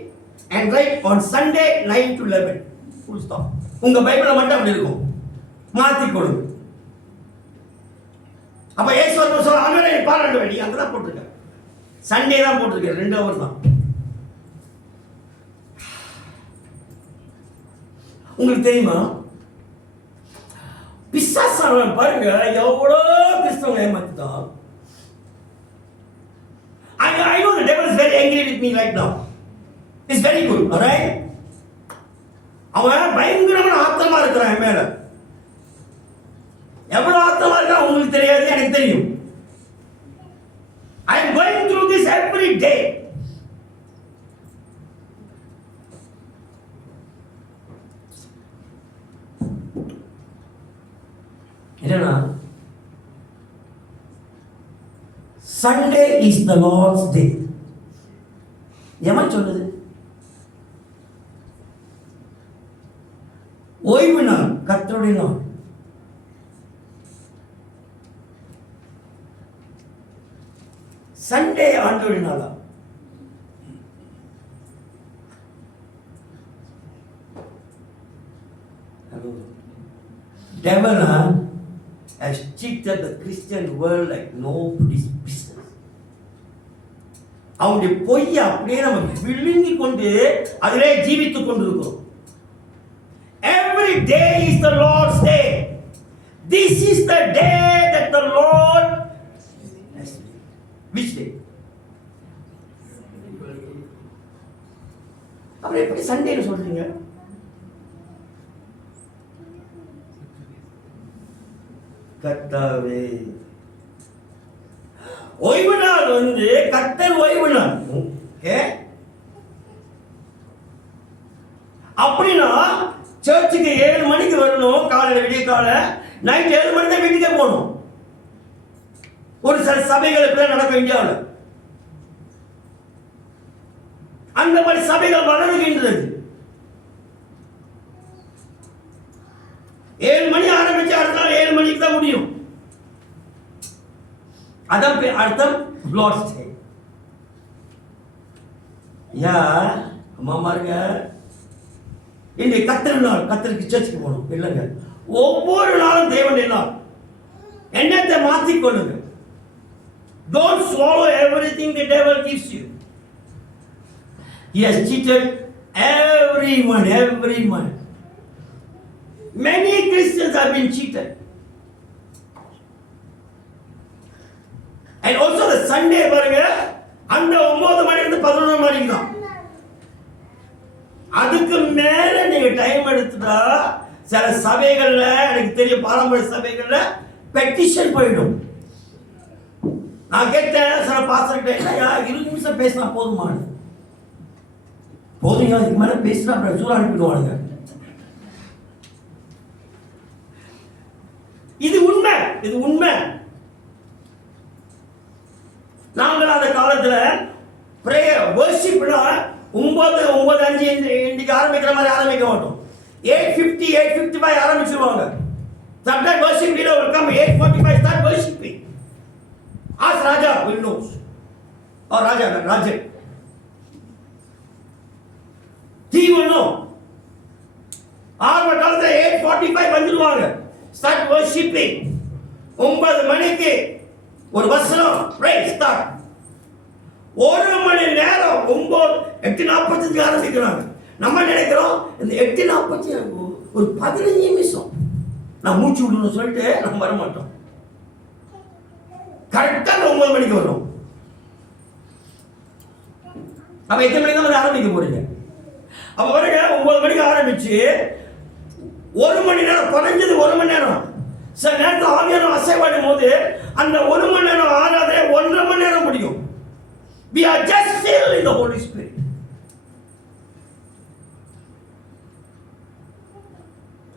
and write on Sunday 9 to 11 full stop. உங்கள் பைபிளில் மட்டும் அப்படி இருக்கும், மாற்றி கொடுங்க. அப்போ ஏசுவர் சொல்ல அங்கே பாராட்ட வேண்டி அங்கே தான் போட்டிருக்கேன், சண்டே தான் போட்டிருக்கேன், 2 hours தான். உங்களுக்கு தெரியுமா, பிசாசானவன் பாருங்க எவ்வளோ கிறிஸ்தவங்க ஏமாத்திட்டான். I know the devil is very angry with me right now. It's very good, alright? அவன் பயங்கரமான ஆத்தமா இருக்கிறான் என் மேல. எவ்வளவு ஆத்தமா இருக்கா உங்களுக்கு தெரியாது, எனக்கு தெரியும். I is every day. என்னன்னா Sunday is the Lord's day. எவன் சொல்லுது? ஓய்வு நாள், கர்த்தருடைய நாள். சண்டே ஆண்டவருடைய நாளா? Devil has cheated the Christian world like nobody's business. அவனுடைய பொய்யை அப்படியே நம்ம விழுங்கி கொண்டு அதிலே ஜீவித்துக் கொண்டிருக்கிறோம். Every day is the Lord's day. This is the day that the Lord has made. Which day? அப்புறம் எப்படி சண்டேன்னு சொல்றீங்க? கர்த்தாவே, ஓய்வு நாள் வந்து கர்த்தர் ஓய்வு நாள். ஓகே, அப்படின்னா சர்ச்சுக்கு 7 மணிக்கு வரணும், காலையில் விடிய காலை, நைட் 7 மணி தான் வீட்டுக்கே போகணும். ஒரு சில சபைகள் இப்படி நடக்கும் இந்தியாவில். அந்த மாதிரி சபைகள் வளருகின்றது. 7 மணி ஆரம்பிச்சு அடுத்த நாள் 7 மணிக்கு தான் முடியும். அதான் அர்த்தம் லார்ட்ஸ் டே. யா அம்மா பாருங்க, இன்னைக்கு கர்த்தர் நாள், கர்த்தருக்கு சர்ச்சுக்கு போகணும் இல்லைங்க. ஒவ்வொரு நாளும் தேவனுடைய நாள். எண்ணத்தை மாற்றிக்கொள்ளுங்க. Don't swallow everything the devil gives you. He has cheated everyone. Many Christians have been cheated. And also the Sunday பாருங்க, அந்த 9 மணில இருந்து 11 மணிக்கு தான். அதுக்கு மேல நீங்க டைம் எடுத்துட்டா சில சபைகள்ல, எனக்கு தெரியும் பாரம்பரிய சபைகள்ல பெட்டிஷன் போயிடும். நான் கேட்டேன் சில பாஸ்டர் கிட்ட, 20 நிமிஷம் பேசினா போதுமானு. போதும், அதுக்கு மேல பேசினா அப்புறம் சூழ அனுப்பிடுவானுங்க. இது உண்மை. நாங்கள் அந்த காலத்துல பிரேயர் வர்ஷிப்னா 9:05 இன்னைக்கு ஆரம்பிக்கிற மாதிரி ஆரம்பிக்க மாட்டோம். 8:50 8:55 ஆரம்பிச்சிருவாங்க. Sometimes worship leader will come 8:45 start worshiping. Ask Raja, will knows. Or Raja. He will know. ஆரம்ப காலத்துல 8:45 வந்துருவாங்க. Start worshiping. 9 மணிக்கு ஒரு வசனம் praise start. 1 மணி நேரம் 8:45 ஆரம்பிக்கிறாங்க. நம்ம நினைக்கிறோம் இந்த 8:45 ஒரு 15 நிமிஷம் நான் மூச்சு விடணும்னு சொல்லிட்டு நம்ம வர மாட்டோம். கரெக்டா 9 மணிக்கு வரும். அப்ப எத்தனை மணிக்கு தான் ஆரம்பிக்க போறீங்க? அப்ப பாருங்க, 9 மணிக்கு ஆரம்பிச்சு 1 மணி நேரம், குறைஞ்சது 1 மணி நேரம். சில நேரத்தில் ஆவியானவர் அசைவாடும் போது அந்த 1 மணி நேரம் ஆறாதே 1.5 மணி நேரம் முடியும். We are just filled in the Holy Spirit.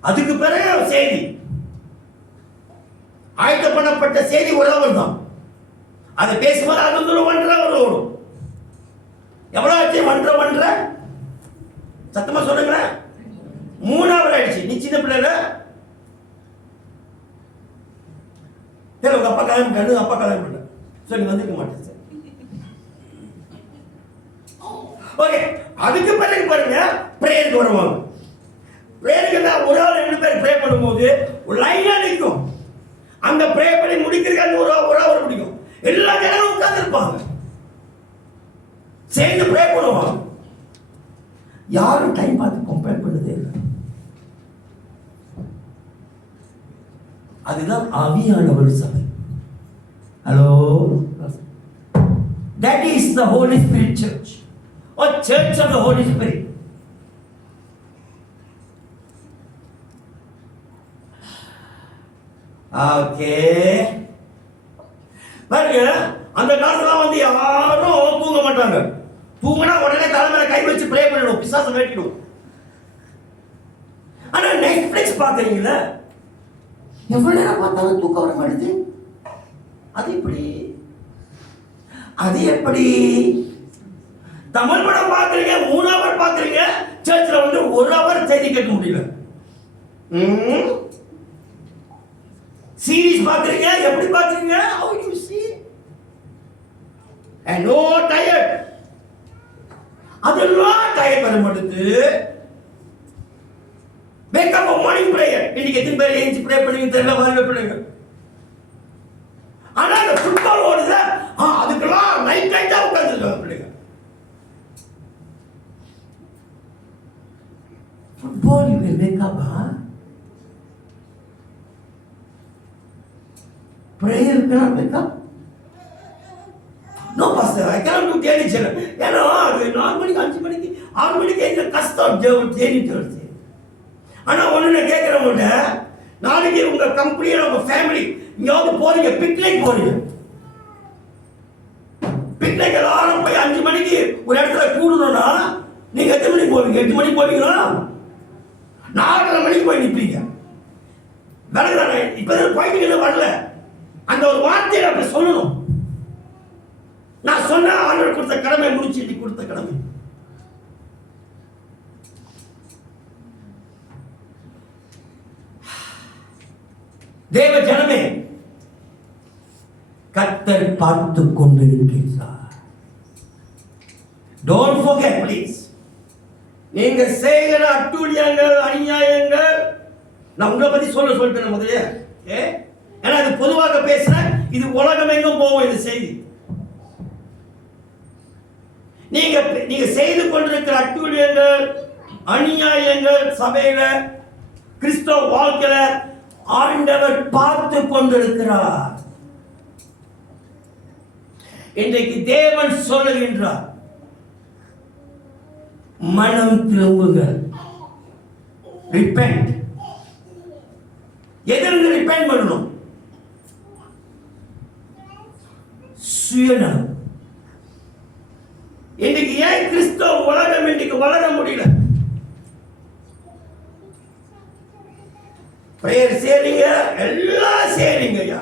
அதுக்கு பிறகு செய்தி ஆயத்தப்படப்பட்ட செய்தி உறவர் தான். அதை பேசும்போது அது 1.5 hour ஓடும். எவ்வளவு ஆச்சு? 1.5 சத்தமா சொல்லுங்களேன். 3 hour ஆயிடுச்சு. நீ சின்ன பிள்ளைல உங்க அப்பா கல்யாணம் பண்ணு, அப்பா கல்யாணம் பண்ண சொல்லி வந்துக்க மாட்டேன் சார். ஓகே, அதுக்கு பிறகு பாருங்க பிரேயருக்கு வருவாங்க. பிரேயருக்கு தான் ஒரு ஆள் 2 பேர் ப்ரே பண்ணும்போது ஒரு லைனா நிற்கும். அந்த ப்ரே பண்ணி முடிக்கிறதுக்கு ஒரு hour முடிக்கும். எல்லா ஜனங்களும் உட்கார்ந்து இருப்பாங்க, சேர்ந்து ப்ரே பண்ணுவாங்க. யாரும் டைம் பார்த்து கம்பேர் பண்ணதே இல்லை. அதுதான் ஆவியானவர் சபை. Hello, that is the Holy Spirit church or church of the Holy Spirit. Okay, பாருங்க, அந்த காலத்துல வந்து யாரும் தூங்க மாட்டாங்க. தூங்கினா உடனே தலைமையில கை வச்சு ப்ரே பண்ணிடுவோம், பிசாசை வேட்டிடுவோம். ஆனா நெட்ஃபிளிக்ஸ் பாக்குறீங்களா, எவ்வளவு நேரம் பார்த்தாலும் தூக்கம் வர மாட்டேது. அது எப்படி? அது எப்படி? தமிழ் படம் பாக்குறீங்க, 3 ஹவர் பாக்குறீங்க, சர்ச்சில் வந்து 1 ஹவர் செய்தி கேட்க முடியல. சீரிஸ் பாக்குறீங்க, எப்படி பாக்குறீங்க? How you see? And no tired. அதெல்லாம் டயர்ட் வர மாட்டேது. wake up morning prayer. இன்னைக்கு எத்தனை பேர் ஏஞ்சி ப்ரே பண்ணுவீங்க தெரியல, வாங்க பண்ணுங்க. ஆனா அந்த ஃபுட்பால் ஓடுது, அதுக்கெல்லாம் நைட்டா உட்கார்ந்துருக்காங்க பிள்ளைங்க. Football you will wake up, prayer you cannot wake up. No pastor, I cannot do daily channel. ஏன்னா அது 4 மணிக்கு 5 மணிக்கு 6 மணிக்கு எங்க கஷ்டம் தேடிட்டு. ஆனா ஒண்ணு கேட்கிறவங்க, நாளைக்கு உங்க கம்பெனியில உங்க ஃபேமிலி எங்கயாவது போறீங்க, பிக்னிக் போறீங்க, பிக்னிக் எல்லாரும் போய் 5 மணிக்கு ஒரு இடத்துல கூடணும்னா நீங்க எத்தனை மணிக்கு போவீங்க? 8 மணிக்கு போவீங்களா? 4:30 மணிக்கு போய் நிற்பீங்க. விலகுதானே? இப்ப போயிட்டு வரல, அந்த ஒரு வார்த்தையை அப்படி சொல்லணும். நான் சொன்ன ஆண்டவர் கொடுத்த கடமை முடிச்சு, இன்னைக்கு கொடுத்த கடமை. தேவ ஜனமே, கர்த்தர் பார்த்து கொண்டிருக்கிறார். Don't forget please. நீங்க செய்கிற அட்டூழியங்கள், அநியாயங்கள், நான் உங்களை பத்தி சொல்லிட்டேன் முதல்ல. ஏன்னா அது பொதுவாக பேசுறேன், இது உலகம் எங்கும் போகும் இந்த செய்தி. நீங்க செய்து கொண்டிருக்கிற அட்டூழியங்கள், அநியாயங்கள், சபையில கிறிஸ்தவ வாழ்க்கையில ஆண்டவர் பார்த்து கொண்டிருக்கிறார். இன்றைக்கு தேவன் சொல்லுகின்றார், மனம் திரும்புங்கள். ரிப்பெண்ட். எதிர்ந்து ரிப்பெண்ட் பண்ணணும். சுயநலம். இன்னைக்கு ஏன் கிறிஸ்தவ உலகம் இன்னைக்கு வளர முடியல? பிரேயர் செய்றீங்க, எல்லாம் செய்றீங்க.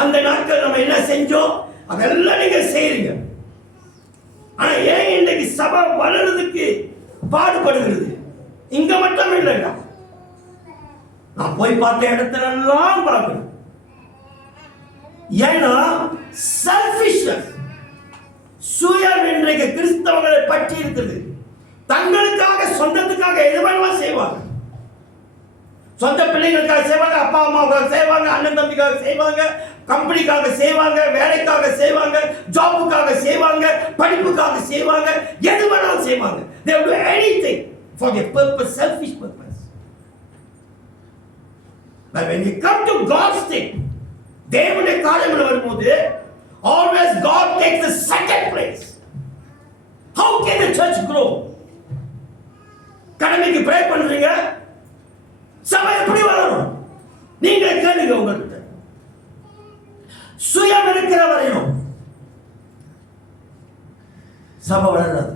அந்த நாட்கள் நம்ம என்ன செஞ்சோம் அதெல்லாம் நீங்க செய்றீங்க. ஆனா ஏன் இன்னைக்கு சபை வளர்றதுக்கு பாடுபடுகிறது? இங்க மட்டும் இல்லைங்க, நான் போய் பார்த்த இடத்துல எல்லாம் பார்க்கணும். ஏன்னா செல்ஃபிஷ்னஸ், சுயம் இன்றைக்கு கிறிஸ்தவங்களை பற்றி இருக்கிறது. தங்களுக்காக, சொந்தத்துக்காக எது வேணாலும் செய்வாங்க. சொந்த பிள்ளைகளுக்காக செய்வாங்க, அப்பா அம்மாவுக்காக செய்வாங்க, அண்ணன் தம்பிக்காக செய்வாங்க, கம்பெனிக்காக செய்வாங்க, வேலைக்காக செய்வாங்க, ஜாபுக்காக செய்வாங்க, படிப்புக்காக செய்வாங்க, எது வேணாலும் செய்வாங்க. They will do anything for their purpose, selfish purpose. But when you come to God's thing, தேவனுடைய காரியங்கள் வரும்போது always God takes the second place. How can the church grow? கடமைக்கு ப்ரே பண்றீங்க, சபை எப்படி வளரும்? நீங்க கேளுங்க உங்கள்கிட்ட. சுயம் இருக்கிற வரையும் சபை வளராது.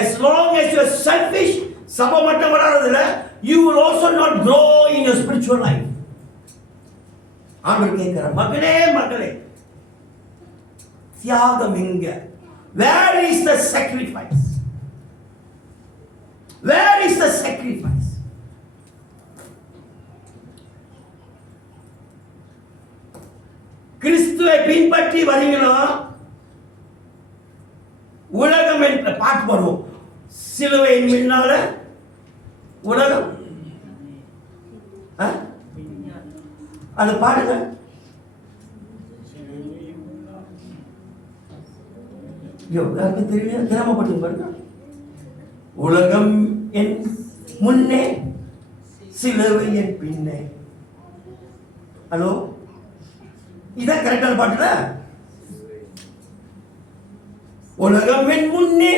As long as you are selfish, சபை மட்டும் வளராது இல்ல, you will also not grow in your spiritual life. ஆண்டவர் கேட்கிற மகனே, மகளே, தியாகம் எங்க? Where is the sacrifice? Where is the sacrifice? கிறிஸ்துவை பின்பற்றி வரீங்களா? உலகம் என்ற பாட்டு பாடுவோம், சிலுவையின் முன்னால உலகம். அது பாடுங்க. தெரியல, கிராமப்பட்டு பாருங்க. உலகம் என் முன்னே, சிலுவை என் பின்னே. ஹலோ, இதான் கரெக்டான பாட்டுல. உலகம் என் முன்னே,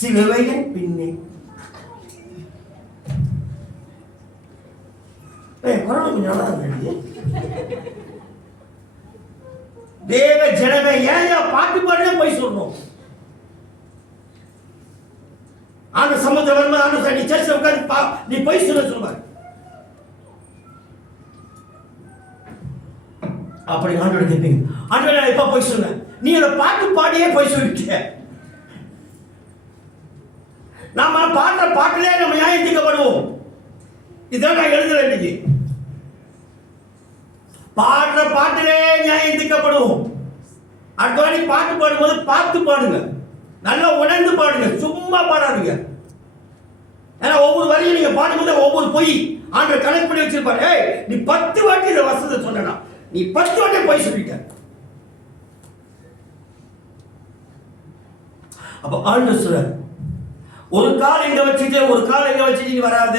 சிலுவை என் பின்னே. கொரோனா கொஞ்சம் நல்லா இருந்துச்சு. தேவ ஜனமே ஏன் பாட்டு பாடியே போய் சொல்லணும். ஆண்டு சம்பந்தம் வரும்போது ஆண்டு சார் நீ சர்ச்சில் உட்காந்து நீ போய் சொல்லுவார். அப்படி ஆண்டோட கேட்பீங்க, ஆண்டோட நான் எப்ப போய் சொன்னேன், நீ அந்த பாட்டு பாடியே போய் சொல்லிட்ட. நாம பாடுற பாட்டிலே நம்ம நியாயம் தீர்க்கப்படுவோம். இதான் நான் எழுதுறேன். இன்னைக்கு பாடுற பாட்டிலே நியாயம் தீர்க்கப்படுவோம். அடுத்த வாட்டி பாட்டு பாடும்போது பார்த்து பாடுங்க, நல்லா உணர்ந்து பாடுங்க, சும்மா பாடாதீங்க. ஏன்னா ஒவ்வொரு வரையும் நீங்க பாடும்போது ஒவ்வொரு பொய் ஆண்டவர் கணக்கு பண்ணி வச்சிருப்பாரு. ஏய் நீ 10 வாட்டி இந்த வசனத்தை சொன்னா நீ 10 வாட்டி போய் சொல்லிட்ட. அப்ப ஆண்டவர் சொல்றார், ஒரு கால் எங்க வச்சுட்டு ஒரு கால் எங்க வச்சுட்டு நீ வராத.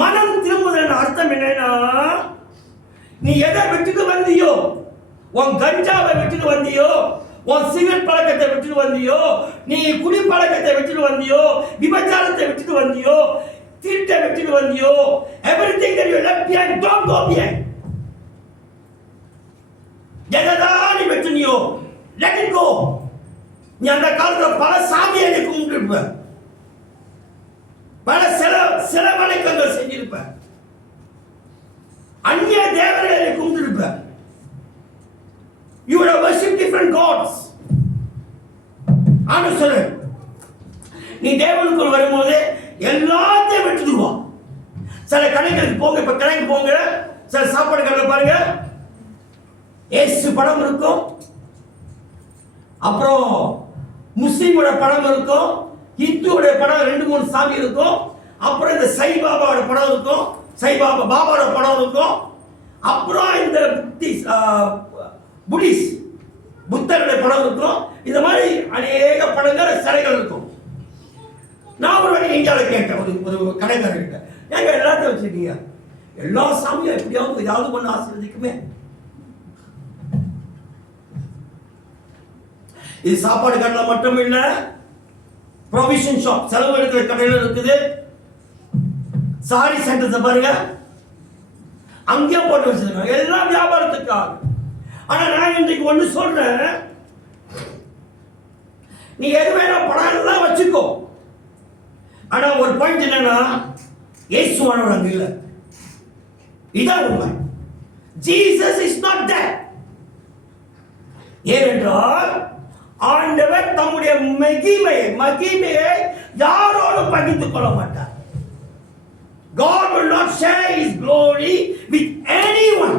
மனம் திரும்புதல் அர்த்தம் என்னன்னா, நீ எதை விட்டுட்டு வந்தியோ, உன் கஞ்சாவை விட்டுட்டு வந்தியோ, உன் சிகரெட் பழக்கத்தை விட்டுட்டு வந்தியோ, நீ குடி பழக்கத்தை விட்டுட்டு வந்தியோ, விபச்சாரத்தை விட்டுட்டு வந்தியோ, திருட்டை விட்டுட்டு வந்தியோ, everything that you left behind, don't go behind. எதைதான் நீ விட்டுனியோ, let it go. நீ அந்த காலத்துல பல சாமியை நீ கும்பிட்டுருப்ப, பல சில வணக்கங்கள் செஞ்சிருப்ப, அந்நிய தேவர்களை நீ கும்பிட்டுருப்ப. You would have worshipped different gods. ஆண்டு சொல்லு, நீ தேவனுக்குள் வரும்போது எல்லாத்தையும் விட்டுடுவான். சில கடைகளுக்கு போங்க, இப்ப கடைக்கு போங்க, சில சாப்பாடு கடையில் பாருங்க, ஏசு படம் இருக்கும், அப்புறம் முஸ்லீமோட படம் இருக்கும், இந்துவோட படம் 2-3 சாமி இருக்கும், அப்புறம் இந்த சாய்பாபாவோட படம் இருக்கும், பாபாவோட படம் இருக்கும், அப்புறம் இந்த புத்திஸ்ட் புத்தருடைய படம் இருக்கும். இந்த மாதிரி அநேக படங்கள் சிலைகள் இருக்கும். நான் ஒரு வழி இந்தியாவில் கேட்டேன் ஒரு கடைக்காரர்கிட்ட, ஏங்க எல்லாத்தையும் வச்சிருக்கீங்க, எல்லா சாமியும் எப்படியாவது ஏதாவது ஒன்று ஆசீர்வதிக்குமே. இது சாப்பாடு கடையில் மட்டும் இல்ல, ப்ரொவிஷன் ஷாப் செலவு எடுக்கிற கடையில் இருக்குது, சாரி சென்டர்ஸ் பாருங்க அங்கேயும் போட்டு வச்சிருக்காங்க, எல்லாம் வியாபாரத்துக்காக. ஆனா நான் இன்றைக்கு ஒண்ணு சொல்றேன், நீ எது வேணா படம் எல்லாம் வச்சுக்கோ, ஆனா ஒரு பாயிண்ட் என்னன்னா இயேசுவானவர் அங்க இல்ல. இதான் உண்மை. Jesus is not there. ஏனென்றால் ஆண்டவர் தம்முடைய மகிமையை யாரோடு பகிர்ந்து கொள்ள மாட்டார். God will not share his glory with anyone.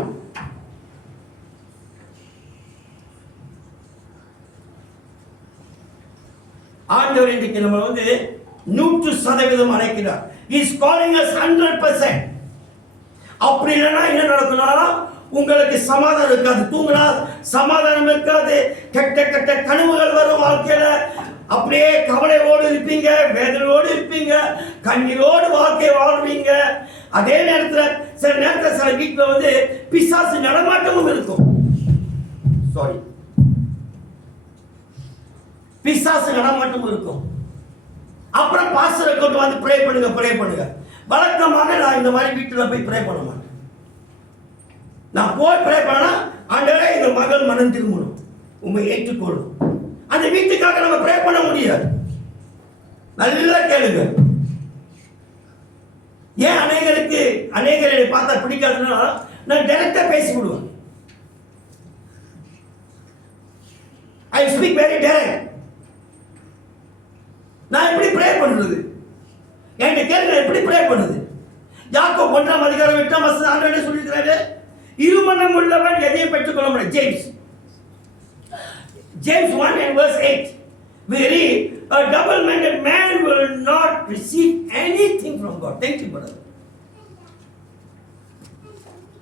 ஆண்டவர் இன்றைக்கு நம்ம 100% அழைக்கிறார். He is calling us 100%. அப்படி இல்லைன்னா என்ன நடக்கும்னா, உங்களுக்கு சமாதானம் இருக்காது, தூங்கினா சமாதானம் இருக்காது, கெட்ட கெட்ட கனவுகள் வரும் வாழ்க்கையில, அப்படியே கவலையோடு இருப்பீங்க, வேதனையோடு இருப்பீங்க, கண்ணீரோடு வாழ்க்கையை வாழ்வீங்க. அதே நேரத்தில் சில நேரத்தில் சில வீட்டில் பிசாசு நடமாட்டமும் இருக்கும். சாரி, பிசாசு நடமாட்டமும் இருக்கும். அப்புறம் பாஸ்டரை கொண்டு ப்ரே பண்ணுங்க. வழக்கமாக நான் இந்த மாதிரி வீட்டில் போய் ப்ரே பண்ண மாட்டேன். நான் போய் ப்ரே பண்ணா, ஆண்டவரே இந்த மகள் மனம் திரும்பணும், உண்மை ஏற்றுக்கொள்ளும். அந்த வீட்டுக்காக நம்ம ப்ரே பண்ண முடியாது. நல்லா கேளுங்க. ஏன் அநேகரை பார்த்தா பிடிக்காதுன்னா, நான் டைரக்டா பேசி விடுவேன். I speak very direct. நான் எப்படி ப்ரே பண்றது? என்கிட்ட கேட்க எப்படி ப்ரே பண்ணுது? யாக்கோபு 1:8 ஆண்டவரே சொல்லியிருக்கிறாரு, இருமனம் உள்ளவன் எதையும் பெற்றுக்கொள்ள முடியாது. James 1:8 we read, a double-minded man will not receive anything from God. Thank you, brother.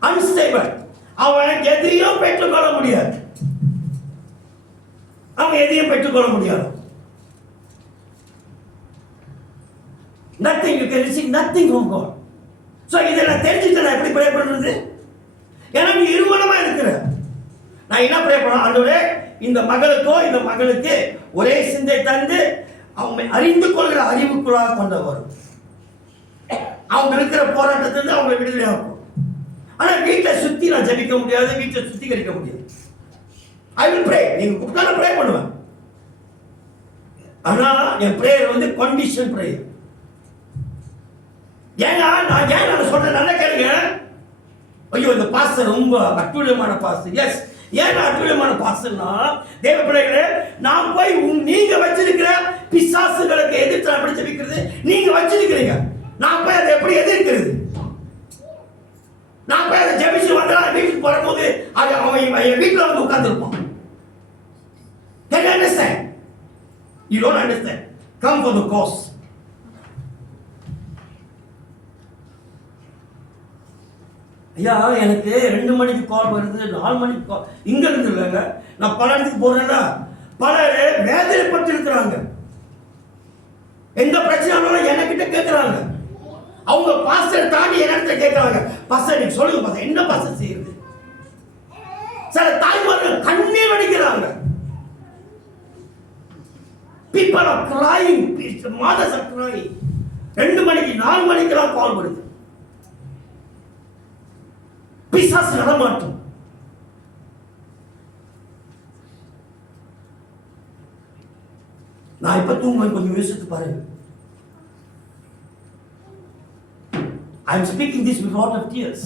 Unstable. அவன் எதையும் பெற்றுக்கொள்ள முடியாது. Nothing, you can receive nothing from God. So இதெல்லாம் தெரிஞ்சுட்டு நான் எப்படி ப்ரே பண்றது? ஏன்னா நீ இருமனமா இருக்கிற. நான் என்ன ப்ரே பண்ண, ஆண்டவரே இந்த மகளுக்கு ஒரே சிந்தை தந்து அவனை அறிந்து கொள்கிற அறிவுக்குள்ளாக கொண்டு வரும். அவங்க இருக்கிற போராட்டத்திலிருந்து அவங்க விடுதலை ஆகும். ஆனால் வீட்டை சுற்றி நான் ஜெபிக்க முடியாது, வீட்டை சுத்திகரிக்க முடியாது. ஐ வில் ப்ரே, நீங்கள் கூப்பிட்டா ப்ரே பண்ணுவேன். ஆனால் என் ப்ரேயர் வந்து கண்டிஷன் ப்ரேயர். ஏன்னா நான் சொல்றேன், நல்லா கேளுங்க. ஐயோ இந்த பாஸ்டர் ரொம்ப அட்டுழியமான பாஸ்டர். எஸ், ஏன் அட்டுழியமான பாஸ்டர்னா, தேவ பிள்ளைகளே, நான் போய் நீங்க வச்சிருக்கிற பிசாசுகளுக்கு எதிர்த்து அப்படி ஜெபிக்கிறது நீங்க வச்சிருக்கிறீங்க. நான் போய் அதை எப்படி எதிர்க்கிறது? நான் போய் அதை ஜெபிச்சு வந்தா வீட்டுக்கு போகும்போது அது அவன் என் வீட்டில் வந்து உட்கார்ந்துருப்பான். Can you understand? You don't understand. Come for the cause. ஐயா எனக்கு 2 மணிக்கு கால் வருது, 4 மணிக்கு கால். இங்க இருந்து இல்லைங்க, நான் பல இடத்துக்கு போறேன்னா பலர் வேதனைப்பட்டு இருக்கிறாங்க. எந்த பிரச்சனைனாலும் என்கிட்ட கேட்கிறாங்க. அவங்க பாஸ்டர் தாண்டி என்கிட்ட கேட்கிறாங்க, பாஸ்டர் நீங்க சொல்லுங்க பாஸ்டர், என்ன பாஸ்டர் செய்யுது? சில தாய்மார்கள் கண்ணீர் வடிக்கிறாங்க. People are crying, mothers are crying. 2 மணிக்கு 4 மணிக்கெல்லாம் கால் வருது. பிசாசு நடமாட்டம். நான் இப்ப தூங்குவேன், கொஞ்சம் யோசித்து பாருங்க. I am speaking this with a lot of tears.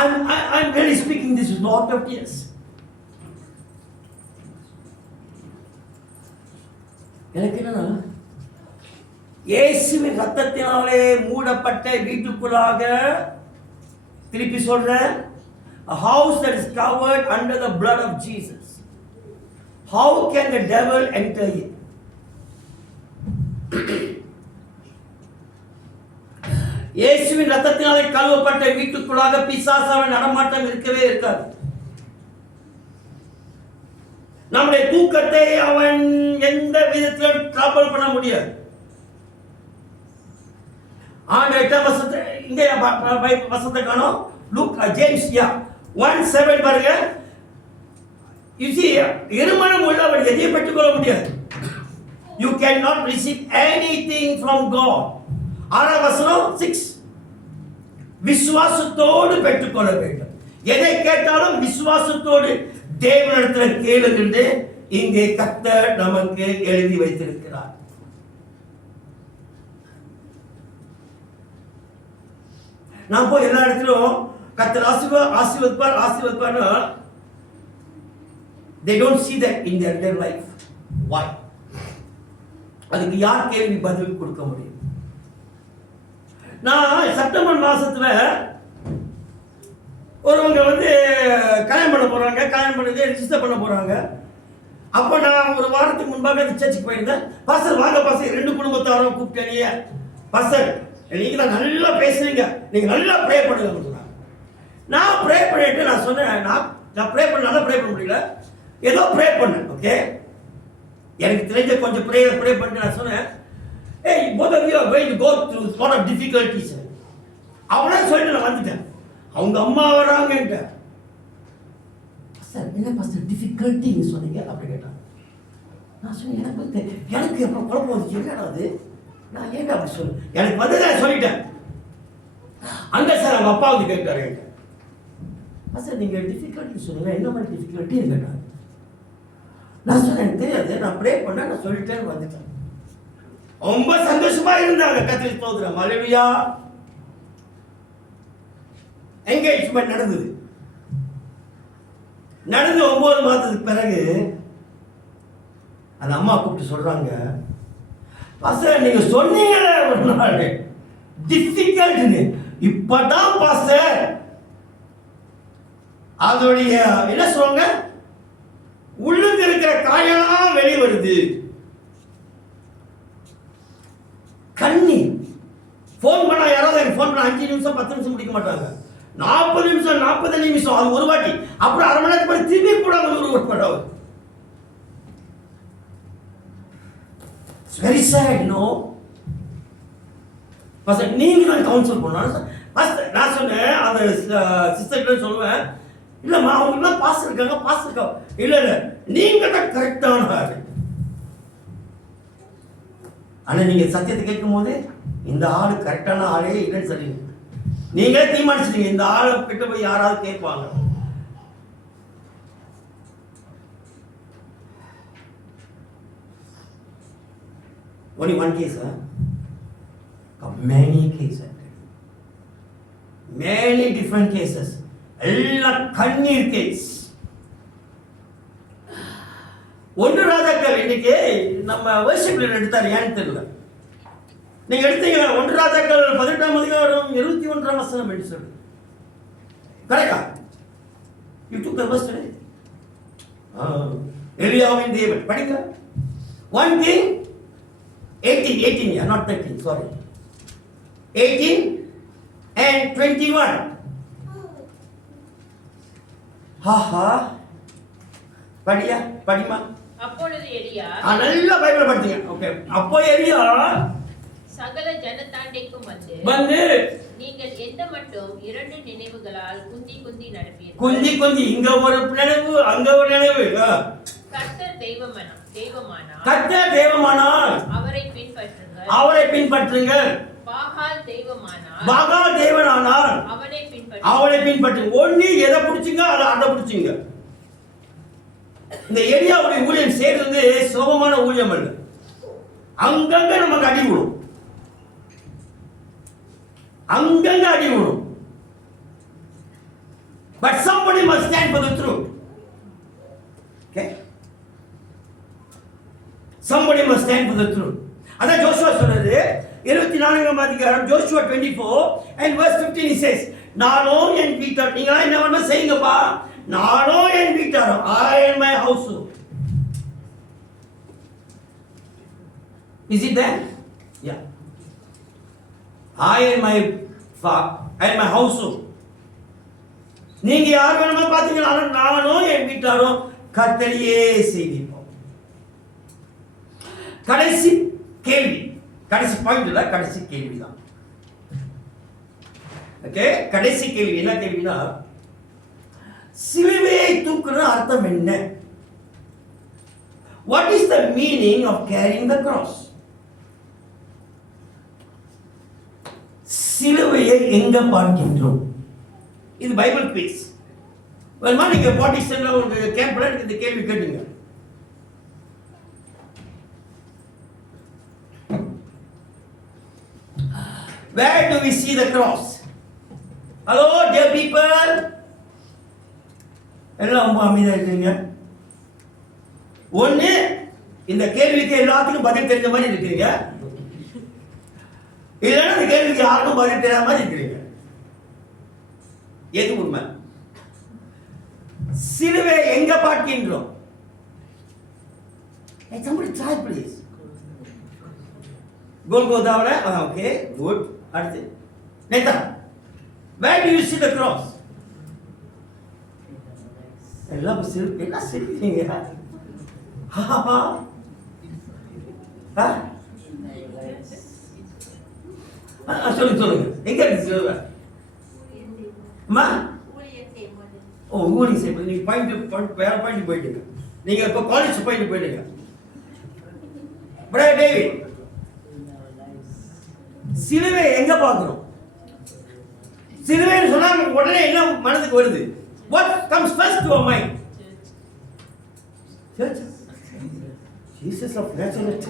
I'm really speaking this with a lot of tears. எனக்கு என்னன்னா, இயேசுவின் ரத்தத்தினாலே மூடப்பட்ட வீட்டுக்குள்ளாக, திருப்பி சொல்றேன், a house that is covered under the blood of Jesus. How can the devil enter it? இயேசுவின் ரத்தத்தினாலே கழுவப்பட்ட வீட்டுக்குள்ளாக பிசாசாவின் நடமாட்டம் இருக்கவே இருக்காது. நம்முடைய தூக்கத்தை அவன் எந்த விதத்திலும் ட்ரபிள் பண்ண முடியாது. இங்கே வசனத்தை காணோம். லூக் ஜேம்ஸ் 1:7 பாருங்க. You see, இருமனம் உள்ளவர் எதையும் பெற்றுக்கொள்ள முடியாது. You cannot receive anything from God. 6 விசுவாசத்தோடு பெற்றுக்கொள்ள வேண்டும். எதை கேட்டாலும் விசுவாசத்தோடு தேவனிடத்தில் கேளுங்கள். இங்கே கர்த்தர் நமக்கு எழுதி வைத்திருக்கிறார். நான் போய் எல்லா இடத்திலும் கர்த்தர் ஆசீர்வதிப்பார்னா they don't see that in their real life. Why? அதுக்கு யார் கேள்வி பதில் கொடுக்க முடியும்? நான் செப்டம்பர் மாசத்துல ஒருவங்க வந்து கல்யாணம் பண்ண போறாங்க, கல்யாணம் பண்ணி ரிஜிஸ்டர் பண்ண போறாங்க. அப்போ நான் ஒரு வாரத்துக்கு முன்பாக அந்த சர்ச்சுக்கு போயிருந்தேன். பாஸ்டர் வாங்க பாஸ்டர், 2 குடும்பத்தாரும் கூப்பிட்டேனீங்க. பாஸ்டர் நீங்க தான் நல்லா பேசுறீங்க, நீங்க நல்லா ப்ரே பண்ணுங்க. நான் ப்ரே பண்ணிட்டு நான் சொன்னேன், நான் ப்ரே பண்ண நல்லா ப்ரே பண்ண முடியல, ஏதோ ப்ரே பண்ணேன். ஓகே, எனக்கு தெரிஞ்ச கொஞ்சம் ப்ரே பண்ணிட்டு நான் சொன்னேன், ஏய் both of you are going to go through a lot of difficulties. அவனே சொல்லிட்டு நான் வந்துட்டேன். அவங்க அம்மா வராங்கன்ட்டு, பாஸ்டர் என்ன பாஸ்டர் டிஃபிகல்ட்டின்னு சொன்னீங்க அப்படி கேட்டான். நான் சொன்னேன், எனக்கு அப்புறம் குழப்பம் வந்துச்சு, என்னடா அது, நான் ஏன்டா அப்படி சொல்லு, எனக்கு வந்து நான் சொல்லிட்டேன். அந்த சார் அவங்க அப்பா வந்து கேட்டாரு, பாஸ்டர் நீங்கள் டிஃபிகல்ட்டி சொன்னீங்க, என்ன மாதிரி டிஃபிகல்ட்டி கேட்டாங்க. நான் சொன்னேன் எனக்கு தெரியாது, நான் ப்ரே பண்ணேன், நான் சொல்லிட்டேன்னு வந்துட்டேன். ரொம்ப சந்தோஷமா இருந்தாங்க. கர்த்தருக்கு ஸ்தோத்திரம், ஹல்லேலூயா. என்கேஜ்மென்ட் நடந்தது. நடந்து 9 மாதத்துக்கு பிறகு அந்த அம்மா கூப்பிட்டு சொல்றாங்க, பாஸ்டர் நீங்க சொன்னீங்களே ஒரு நாள் டிஃபிகல்ட்னு, இப்பதான் பாஸ்டர் அதோடைய என்ன சொல்லுவாங்க, உள்ளுக்கு இருக்கிற காயெல்லாம் வெளியே வருது. கண்ணி ஃபோன் பண்ணா யாராவது எனக்கு ஃபோன் பண்ண 5 நிமிஷம் 10 நிமிஷம் முடிக்க மாட்டாங்க. 40 நிமிஷம் 40 நிமிஷம், அது ஒரு வாட்டி. அப்புறம் அரை மணி நேரத்துக்கு திரும்பி கூட ஒரு படம். Very sad. நோ பாஸ்டர் நீங்க தான் கவுன்சில் பண்ணணும். நான் சொன்னேன் அந்த சிஸ்டர்கிட்ட சொல்லுவேன், இல்லைம்மா அவங்களாம் பாஸ் இருக்காங்க. இல்லை நீங்க தான் கரெக்டான ஆள். ஆனால் நீங்கள் சத்தியத்தை கேட்கும்போது இந்த ஆள் கரெக்டான ஆளே இல்லைன்னு சொல்றீங்க. நீங்களே தீர்மானிச்சிட்டீங்க இந்த ஆளை கிட்ட போய் யாராவது கேட்பாங்க. Only one case, huh? Many cases. Many different cases. எல்லாம் கண்ணீர் கேஸ். ஒன்று ராஜாக்கள் இன்னைக்கு நம்ம வர்ஷிப்ல எடுத்தார், ஏன்னு தெரியல. நீங்க எடுத்தீங்களா? ஒன்று ராஜாக்கள் 18ஆம் அதிகாரம் 21ஆம் வசனம் என்று சொல்லு. கரெக்டா? You took the verse today? எலியாவின் தேவன் படிங்க. 1 King 18, yeah, not 13, sorry. 18 and 21. Haha. படிமா. அப்பொழுது எலியா, நல்லா பைபிள் படிங்க. ஓகே. அப்போ எலியா சகல ஜனத்தாண்டைக்கும் வந்து நீங்கள் எந்த மட்டும் 2 நினைவுகளால் குந்தி நடப்பீர்கள். குந்தி இங்க ஒரு நினைவு அங்க ஒரு நினைவு. கர்த்தர் தெய்வமானால் அவரை பின்பற்றுங்கள். பாகால் தேவனானால் அவனை பின்பற்றுங்க. ஒண்ணு எதை பிடிச்சிங்க அதை பிடிச்சிங்க. இந்த எலியாவுடைய ஊழியம் செய்யறது சுலபமான ஊழியம் அல்ல. அங்கங்க நமக்கு அடி விடும். But somebody must stand for the truth. Okay? Somebody must stand for the truth. அதான் ஜோஷுவா சொல்றது 24ஆம் அதிகாரம் Joshua 24 and verse 15 he says, நானோ என் வீட்டார், நீங்க என்ன வேணா செய்யுங்கப்பா, நானோ என் வீட்டாரோ, I and my household. Is it there? Yeah. I and my household. நீங்க யார் வேணுமா பாத்தீங்கன்னா நானோ என் வீட்டாரோ கர்த்தரையே செய்வோம். கடைசி கேள்வி, கடைசி பாயிண்ட் இல்ல, கடைசி கேள்விதான். ஓகே, கடைசி கேள்வி என்ன கேள்வினா, சிலுவையை தூக்குற அர்த்தம் என்ன? What is the meaning of carrying the cross? சிலுவையை எங்க பார்க்கின்றோம்? இது பைபிள் குவிஸ். வேணுமா நீங்க பாட்டிஸ்டன்ல உங்க கேம்ப்ல இந்த கேள்வி கேட்டீங்க. Where do we see the cross? Hello dear people. எல்லாம் அமைதியா இருக்கீங்க. ஒண்ணு இந்த கேள்விக்கு எல்லாத்துக்கும் பதில் தெரிஞ்ச மாதிரி இருக்கீங்க, இல்லைன்னா இந்த கேள்விக்கு யாருக்கும் பதில் தெரியாத மாதிரி இருக்கிறீங்க. எது உண்மை? சிலுவை எங்க பார்க்கின்றோம்? Somebody try please. கோல்கோதாவுல. Okay, good. அடுத்து Netha, where do you see the cross? எல்லாம் என்ன சிரிக்கிறீங்க? சொல்லுங்க எங்க இருக்கு சிலுவை? அம்மா ஊழியம் செய்ய நீங்க பாயிண்ட் வேற பாயிண்ட் போயிட்டீங்க. நீங்க இப்போ காலேஜ் பாயிண்ட் போயிட்டீங்க. பிரதர் டேவிட், சிலுவை எங்க பார்க்கிறோம்? சிலுவைன்னு சொன்னா உடனே என்ன மனதுக்கு வருது? What comes first to our mind? Church. Jesus of Nazareth.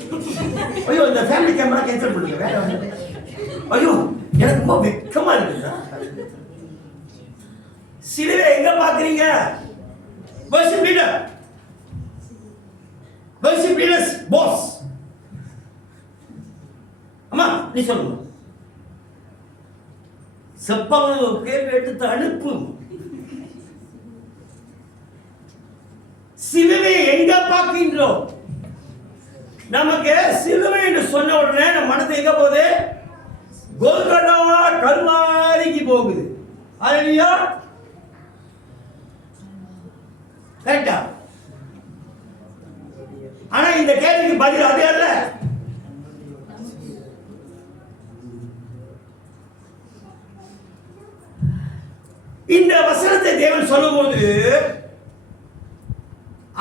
ஐயோ, இந்த ஃபேமிலி கேமரா கேன்சல் பண்ணுங்க. வேற ஐயோ, எனக்கு ரொம்ப வெக்கமா இருக்குதா? சிலுவை எங்க பாக்குறீங்க? worship leaders boss. அம்மா நீ சொல்லுங்க. செப்பங்க கேள்வி எடுத்து அனுப்பு. சிலுவை எங்க பார்க்கின்றோம்? நமக்கு சிலுவை என்று சொன்ன உடனே நம்ம மனது எங்க போகுது? கோல்கொதா கல்வாரிக்கு போகுது. அல்லேலூயா. கரெக்டா? ஆனா இந்த கேள்விக்கு பதில் அதே அல்ல. இந்த வசனத்தை தேவன் சொல்லும்போது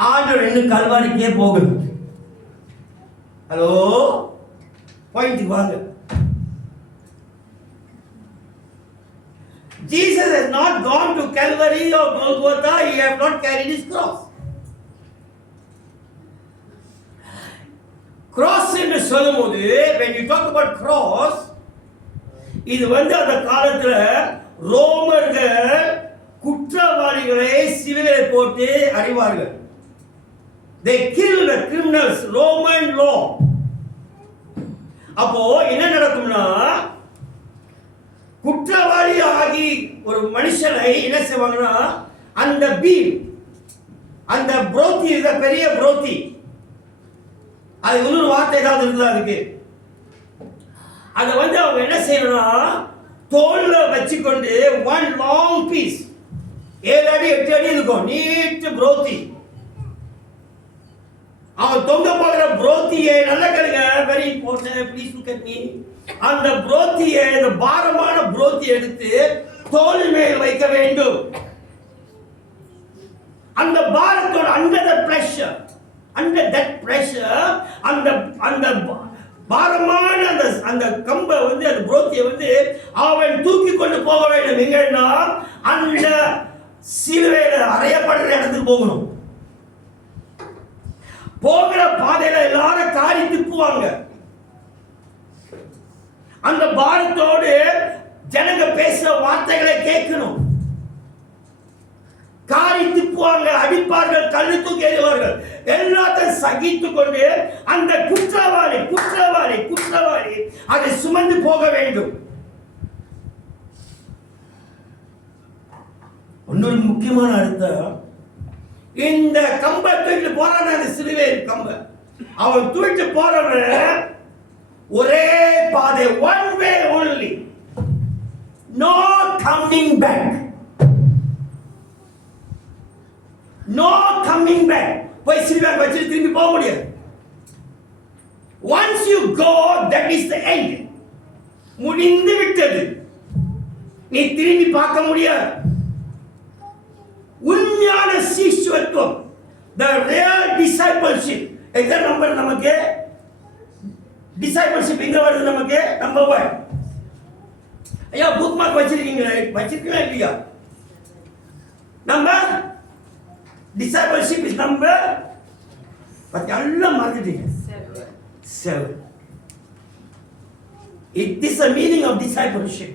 ஆண்டவர் இன்னும் கல்வாரிக்கே போகுது. ஹலோ, பாயிண்ட்டுக்கு வாங்க. Jesus has not gone to Calvary or Golgotha. He has not carried his cross. Cross என்று சொல்லும்போது, when you talk about cross, இது அந்த காலத்துல ரோமர்கள் குற்றவாளிகளை சிலுவையில் போட்டு அறைவார்கள். They killed the criminals, Roman law. அப்போ என்ன நடக்கும்னா, குற்றவாளி ஆகி ஒரு மனுஷனை என்ன செய்வாங்கன்னா, அந்த பீம், அந்த புரோத்தி, பெரிய புரோத்தி, அது இன்னொரு வார்த்தை ஏதாவது இருக்குதா அதுக்கு, அதை அவங்க என்ன செய்யணும்னா தோல்ல வச்சுக்கொண்டு ஒன் லாங் பீஸ் 7 அடி 8 அடி இருக்கும் நீட் புரோத்தி, அவன் தொங்க போகிற புரோத்தியை நல்ல கேளுங்க, very important, please look at me. அந்த புரோத்தியை, அந்த பாரமான புரோத்தி எடுத்து தோல் மேல் வைக்க வேண்டும். அந்த பாரத்தோட under the pressure, அந்த பாரமான அந்த கம்பை அந்த புரோத்தியை அவன் தூக்கி கொண்டு போக வேண்டும். எங்கன்னா அந்த சிலுவையில் அறையப்படுற இடத்துக்கு போகணும். போகிற பாதையில எல்லாரும் காரி திப்புவாங்க. அந்த பாரத்தோடு ஜனங்க பேசுற வார்த்தைகளை கேட்கணும். காரி திப்புவாங்க, அடிப்பார்கள், கல்லு தூக்கி எறிவார்கள். எல்லாத்தையும் சகித்து கொண்டு அந்த குற்றவாளி அதை சுமந்து போக வேண்டும். இன்னொரு முக்கியமான அர்த்தம், இந்த கம்பை தூக்கிட்டு போறான, அந்த சிலுவை கம்பை அவன் தூக்கிட்டு போறவன் ஒரே பாதை, one way only, no coming back, no coming back. போய் சிலுவை வச்சுட்டு திரும்பி போக முடியாது. once you go, that is the end, முடிந்து விட்டது, நீ திரும்பி பார்க்க முடியாது. உண்மையான சீஷத்துவம், the real discipleship, எந்த நம்பர் நமக்கு discipleship எங்க வருது நமக்கு? நம்பர் 1. ஐயா புக் மார்க் வச்சிருக்கீங்களா இல்லையா? நம்பர் discipleship is number, பத்தி எல்லாம் மறந்துட்டீங்க. 7. It is the meaning of discipleship.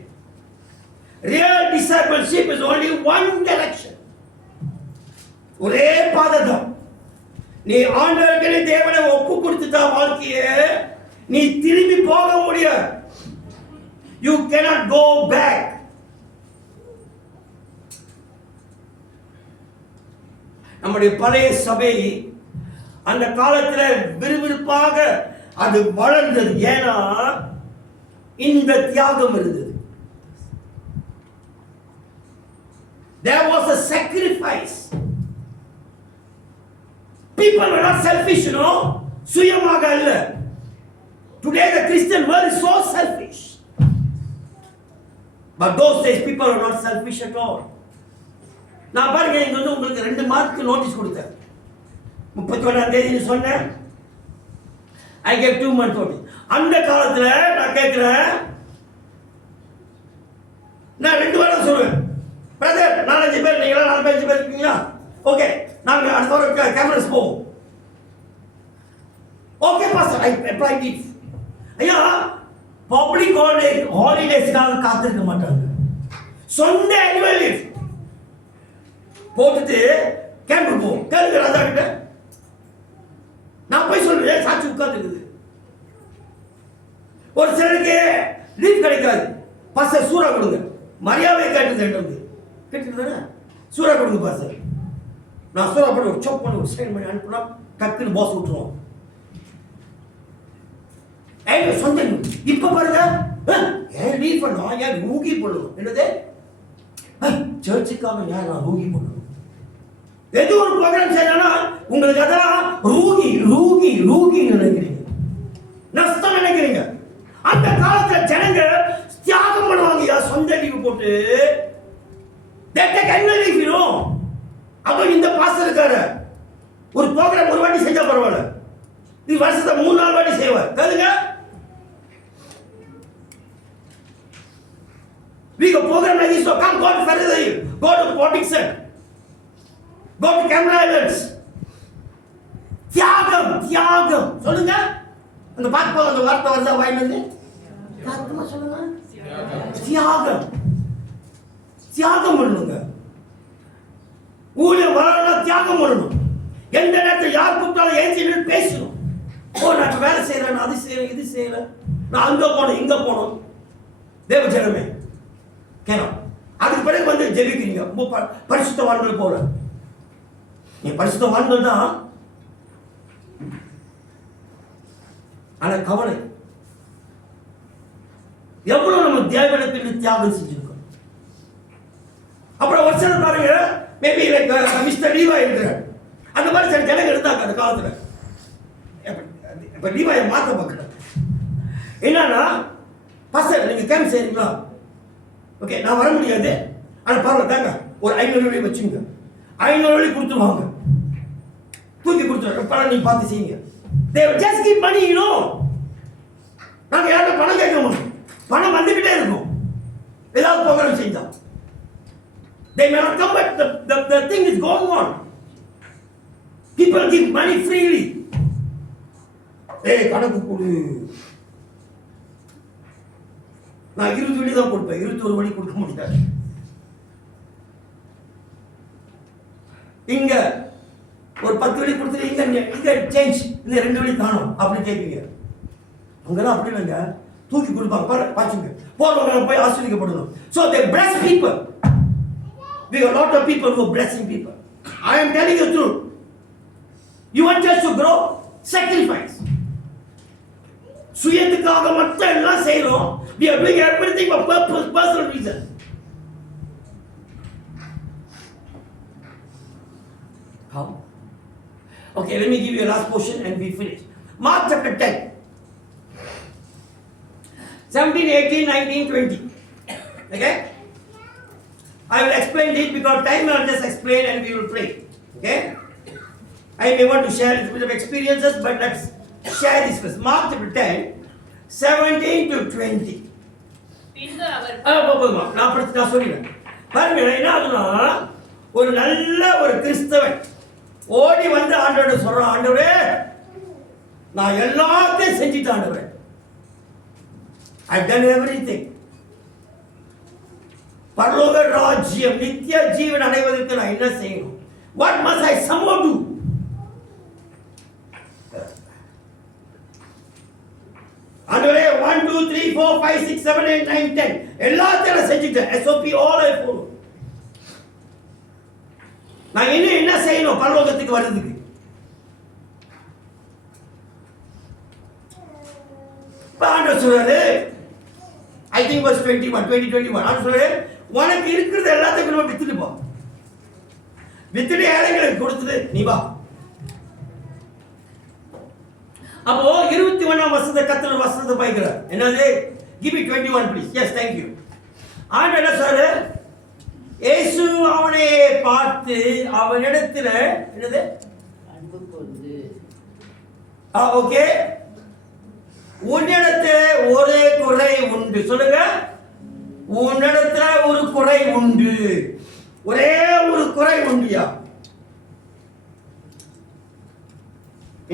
Real discipleship is only one direction, ஒரே பாதை தான். நீ ஆண்டவருக்கு தேவனை ஒப்பு கொடுத்துட்டா வாழ்க்கையை, நீ திரும்பி போக முடியாது. You cannot go back. நம்முடைய பழைய சபை அந்த காலத்தில் விறுவிறுப்பாக அது வளர்ந்தது. ஏன்னா இந்த தியாகம் இருந்தது. There was a sacrifice. People were not selfish, you know. சுயமாக அல்ல. Today the Christian world is so selfish. But those days people were not selfish at all. நான் பாருங்க, இங்க உங்களுக்கு 2 மார்க் நோட்டீஸ் கொடுத்தேன். 31ஆம் தேதி சொன்னேன். I gave 2 month notice. அந்த காலத்துல நான் கேட்கிறேன், நான் 2 வாரம் சொல்லுவேன், பிரதர் 4-5 பேர் நீங்களா 4-5 பேர் இருக்கீங்களா? ஓகே, நாங்க அடுத்த வாரம் கேமராஸ் போவோம். Okay pastor, I applied it. ஐயா பப்ளிக் ஹாலிடேஸ்க்காக காத்திருக்க மாட்டாங்க. சொந்த ஆனுவல் லீவ் போட்டுட்டு கேம்ப் போவோம். கேளுங்க ராஜா கிட்ட. நான் போய் சொல்லுவேன், சாட்சி உட்கார்ந்துருக்குது. ஒரு சிலருக்கு லீவ் கிடைக்காது. பாஸ்டர் சூறா கொடுங்க, மரியாதை கேட்டு கேட்டுட்டு சூறா கொடுங்க பாஸ்டர். நான் சூறா பண்ணி ஒரு சோப் பண்ணி ஒரு சைன் பண்ணி அனுப்புனா டக்குன்னு பாஸ் விட்டுருவோம். சொந்த இப்ப பாருங்க, ஏன் லீவ் பண்ணுவோம், ஏன் ரூகி பண்ணுவோம். என்னது சர்ச்சுக்காக ஏன் நான் ரூகி பண்ணுவோம். எது ஒரு ப்ரோக்ராம் செய்யணும், உங்களுக்கு அதெல்லாம் ரூகி ரூகி ரூகி நினைக்கிறீங்க, நஷ்டம் நினைக்கிறீங்க. அந்த காலத்துல ஜனங்க தியாகம் பண்ணுவாங்க. சொந்த லீவு போட்டு அப்ப இந்த பாஸ்டர் இருக்காரு, ஒரு ப்ரோக்ராம் ஒரு வாட்டி செஞ்சா பரவாயில்ல, இது வருஷத்தை 3-4 வாட்டி செய்வார். கேளுங்க, We go program like this, so come, go to Ferrari, go to Portixon, go to Camera Islands. தியாகம் தியாகம் சொல்லுங்க. அந்த பாட்டு அந்த வார்த்தை வருதா வாயிலிருந்து? தியாகமா சொல்லுங்க. தியாகம் தியாகம் பண்ணுங்க. ஊழியம் வரணும், தியாகம் பண்ணணும். எந்த நேரத்தில் யார் கூப்பிட்டாலும் ஏஞ்சி நின்று பேசணும். நான் வேலை செய்யறேன், அது செய்யறேன், இது செய்யறேன், நான் அங்க போனோம் இங்க போனோம். தேவ ஜனமே கேட்கணும். அதுக்கு பிறகு வந்து ஜெபிக்கிறீங்க. பரிசுத்தவான்கள் போல நீ பரிசுத்தவான்கள் தான். ஆனா கவலை எவ்வளவு நம்ம தேவனுக்கு தியாகம் செஞ்சிருக்கோம். அப்புறம் ஒரு சில பாருங்க, மேபி லைக் மிஸ்டர் லீவா இருக்கிறார். அந்த மாதிரி சில ஜனங்க இருந்தாங்க அந்த காலத்துல. இப்ப லீவாயை மாத்த பார்க்கிறேன். என்னன்னா, பாஸ்டர் நீங்க கேம்ப் செய்றீங்களா? ஓகே, நான் வர முடியாது, ஆனா பரவாயில்ல தாங்க, ஒரு 500 ரூபாய் வச்சுங்க. 500 ரூபாய் கொடுத்துருவாங்க, தூக்கி கொடுத்துருவாங்க. பணம் நீ பார்த்து செய்யுங்க. They will just give money, you know. நாங்க யாரும் பணம் கேட்க மாட்டோம். பணம் வந்துகிட்டே இருக்கும் ஏதாவது ப்ரோக்ராம் செஞ்சா. They may not come, but the thing is going on. People give money freely. கணக்கு கொடு. நான் 20 வழி தான் கொடுப்பேன், 21 வழி கொடுக்க முடியாது. இங்க ஒரு 10 வழி கொடுத்துட்டு இங்க சேஞ்ச், இந்த 2 வழி காணும் அப்படி கேட்பீங்க. அங்கெல்லாம் அப்படி இல்லைங்க, தூக்கி கொடுப்பாங்க. பாச்சுங்க போறவங்க போய் ஆசீர்வதிக்கப்படணும். So they bless people. We are a lot of people who are blessing people. I am telling you the truth. You want just to grow, sacrifice. சுயத்துக்காக மட்டும் எல்லாம் செய்றோம். We are doing everything for purpose, personal reason. How? Okay, let me give you a last portion and we finish. Mark chapter 10. 17, 18, 19, 20. Okay? I will explain it because time I will just explain and we will pray. Okay? I may want to share a little bit of experiences, but let's share this first. Mark chapter 10, 17 to 20. நான் சொல்லிடுறேன் பாருங்க. என்ன ஆகுதுன்னா, ஒரு நல்ல ஒரு கிறிஸ்தவன் ஓடி வந்து ஆண்டவரை சொல்றான், ஆண்டவரே நான் எல்லாத்தையும் செஞ்சுட்டேன் ஆண்டவரே, I've done everything. பரலோக ராஜ்யம் நித்திய ஜீவன் அடைவதற்கு நான் என்ன செய்யணும்? What must I somehow do? ஆண்டவரே 1 2 3 4 5 6 7 8 9 10 எல்லாத்தையும் செஞ்சுட்டேன். SOP all I follow. நான் என்ன செய்யணும் பரலோகத்துக்கு வர்றதுக்கு? ஆண்டவர் சொல்றாரு, I think verse 21 ஆண்டவர் சொல்றாரு, உனக்கு இருக்கிறது எல்லாத்தையும் நம்ம வித்துட்டு போ, வித்துட்டு ஏழைகளுக்கு கொடுத்துட்டு நீ வா. அப்போ 21ஆம் வசனத்தை கர்த்தர் வசனத்தை பாய்க்கிறார். என்னது? Give me 21 please. Yes, thank you. ஆண்டவர் என்ன சொல்றாரு? இயேசு அவனை பார்த்து அவனிடத்தில் என்னது? அன்பு கொண்டு. ஓகே, உன்னிடத்தில் ஒரே குறை உண்டு. சொல்லுங்க, உன்னிடத்தில் ஒரு குறை உண்டு. ஒரே ஒரு குறை உண்டுயா.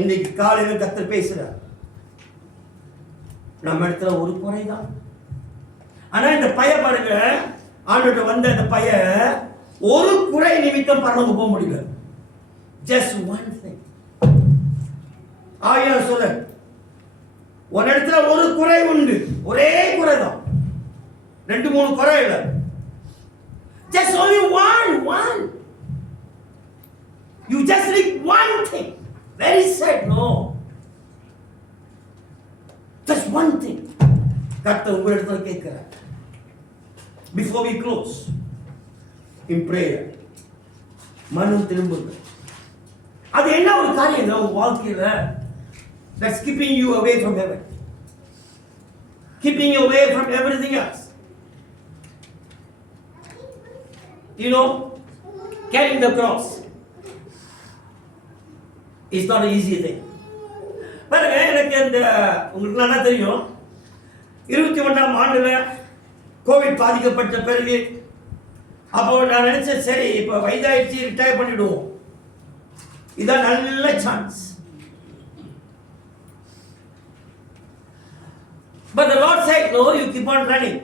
இன்னைக்கு காலையில் கர்த்தர் பேசுறார், நம்ம இடத்துல ஒரு குறைதான். ஆனா இந்த பையன் பாருங்க, ஆண்டவர்கிட்ட வந்த இந்த பையன் ஒரு குறை நிமித்தம் பரலோகம் போக முடியல. Just one thing. ஆயா சொல்ல, ஒரு இடத்துல ஒரு குறை உண்டு, ஒரே குறை தான், 2-3 குறை இல்ல. Just only one. You just need one thing. Very sad, no. Just one thing. கர்த்தர் உங்க இடத்துல கேட்கிறார். Before we close in prayer, மனம் திரும்புங்க. அது என்ன ஒரு காரியம் உங்க வாழ்க்கையில that's keeping you away from heaven, keeping you away from everything else? You know, carrying the cross is not an easy thing. பாருங்க, எனக்கு இந்த உங்களுக்கு நல்லா தெரியும், 21ஆம் ஆண்டுல கோவிட் பாதிக்கப்பட்ட பிறகு அப்போ நான் நினைச்சேன், சரி இப்போ வயதாயிடுச்சு, ரிட்டையர் பண்ணிடுவோம், இதான் நல்ல chance. But the Lord said, no, you keep on running.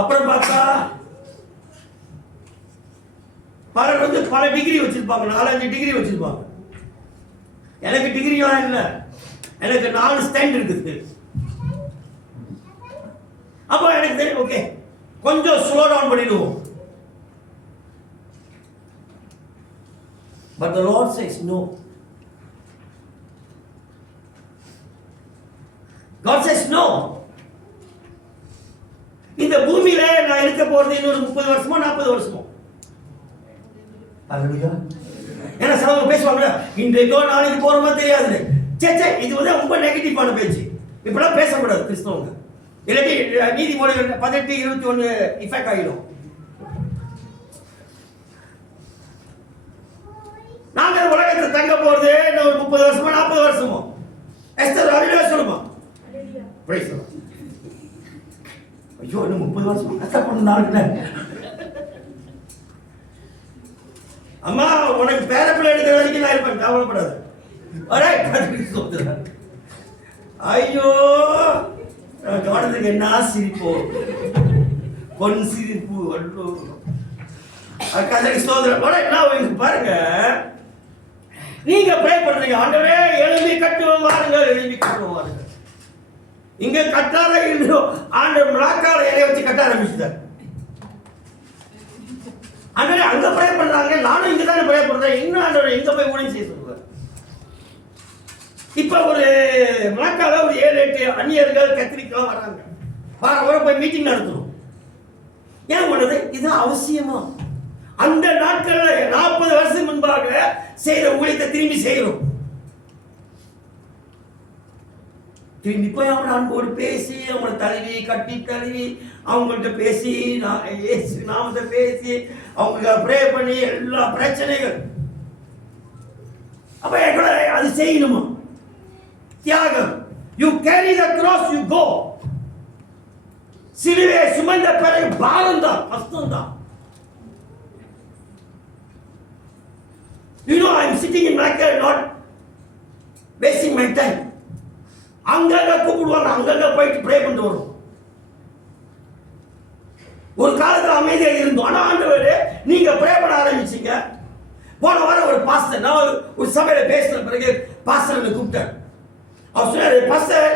அப்புறம் பார்த்தா பலர் வந்து பல டிகிரி வச்சிருப்பாங்க, 4-5 டிகிரி வச்சிருப்பாங்க. எனக்கு டிகிரிலாம் இல்லை, எனக்கு 4 ஸ்டாண்ட் இருக்குது. அப்போ எனக்கு தெரியும், ஓகே கொஞ்சம் ஸ்லோ டவுன் பண்ணிடுவோம். But the Lord says no. God says no. இந்த பூமியில நான் இருக்க போறது இன்னொரு 30 வருஷமோ 40 வருஷமோ. அல்லேலூயா. ஏன்னா சிலவங்க பேசுவாங்க, இன்றைக்கோ நாளைக்கு போறோமோ தெரியாது. சே இது வந்து ரொம்ப நெகட்டிவான பேச்சு. இப்படிலாம் பேசக்கூடாது கிறிஸ்தவங்க. இல்லாட்டி நீதிமொழிகள் 18:21 இஃபெக்ட் ஆகிடும். நாங்க உலகத்தில் தங்க போறது இன்னும் 30 வருஷமோ 40 வருஷமோ. எஸ்தர் அல்லேலூயா சொல்லுமா? Praise the Lord. ஐயோ இன்னும் 30 வருஷம் கஷ்டப்படும் நாளுக்குள்ள. அம்மா உனக்கு பேரப்பிள்ளை எடுக்கிற வரைக்கும் நான் இருப்பேன், கவலைப்படாது. ஐயோ கவனத்துக்கு என்ன சிரிப்போ, பொன் சிரிப்பு. கதைக்கு சோதனை பாருங்க. நீங்க ப்ரே பண்றீங்க, ஆண்டவரே எழுதி கட்டுவோம் வாருங்க, எழுதி கட்டுவோம் வாருங்க. இங்க கட்டார ஆண்டவர் மிளாக்கால இலைய வச்சு கட்ட ஆரம்பிச்சுட்டார். ஆண்டவரே அங்க ப்ரே பண்றாங்க, நானும் இங்க தானே ப்ரே பண்றேன், இன்னும் ஆண்டவரே எங்க போய் ஊழியம் செய்ய சொல்றாரு. இப்ப ஒரு மிளாக்கால ஒரு 7-8 அந்நியர்கள் கத்திரிக்கலாம் வராங்க, வாரம் போய் மீட்டிங் நடத்தணும். ஏன் பண்ணுது? இது அவசியமா? அந்த நாட்கள்ல 40 வருஷம் முன்பாக செய்த ஊழியத்தை திரும்பி செய்யணும். திரும்பி போய் அவங்க அன்போடு பேசி, அவங்களை தழுவி கட்டி தழுவி அவங்கள்ட்ட பேசி, நாமத்தை பேசி அவங்களுக்கு ப்ரே பண்ணி எல்லா பிரச்சனைகள். அப்ப அது செய்யணுமா? தியாகம். You carry the cross, you go. சிலுவை சுமந்த பிறகு பாரம் தான், கஷ்டம் தான். You know, I am sitting in my car, not wasting my time. அங்கங்க கூப்பிடுவாங்க, அங்கங்க போயிட்டு ப்ரே பண்ணிட்டு வரும். ஒரு காலத்துல அமைதியா இருந்தோம். ஆனா ஆண்டவரே நீங்க ப்ரே பண்ண ஆரம்பிச்சீங்க. போன வாரம் ஒரு பாஸ்டர், நான் ஒரு சபையில பேசின பிறகு பாஸ்டர் கூப்பிட்டேன். அவர் சொன்னாரு, பாஸ்டர்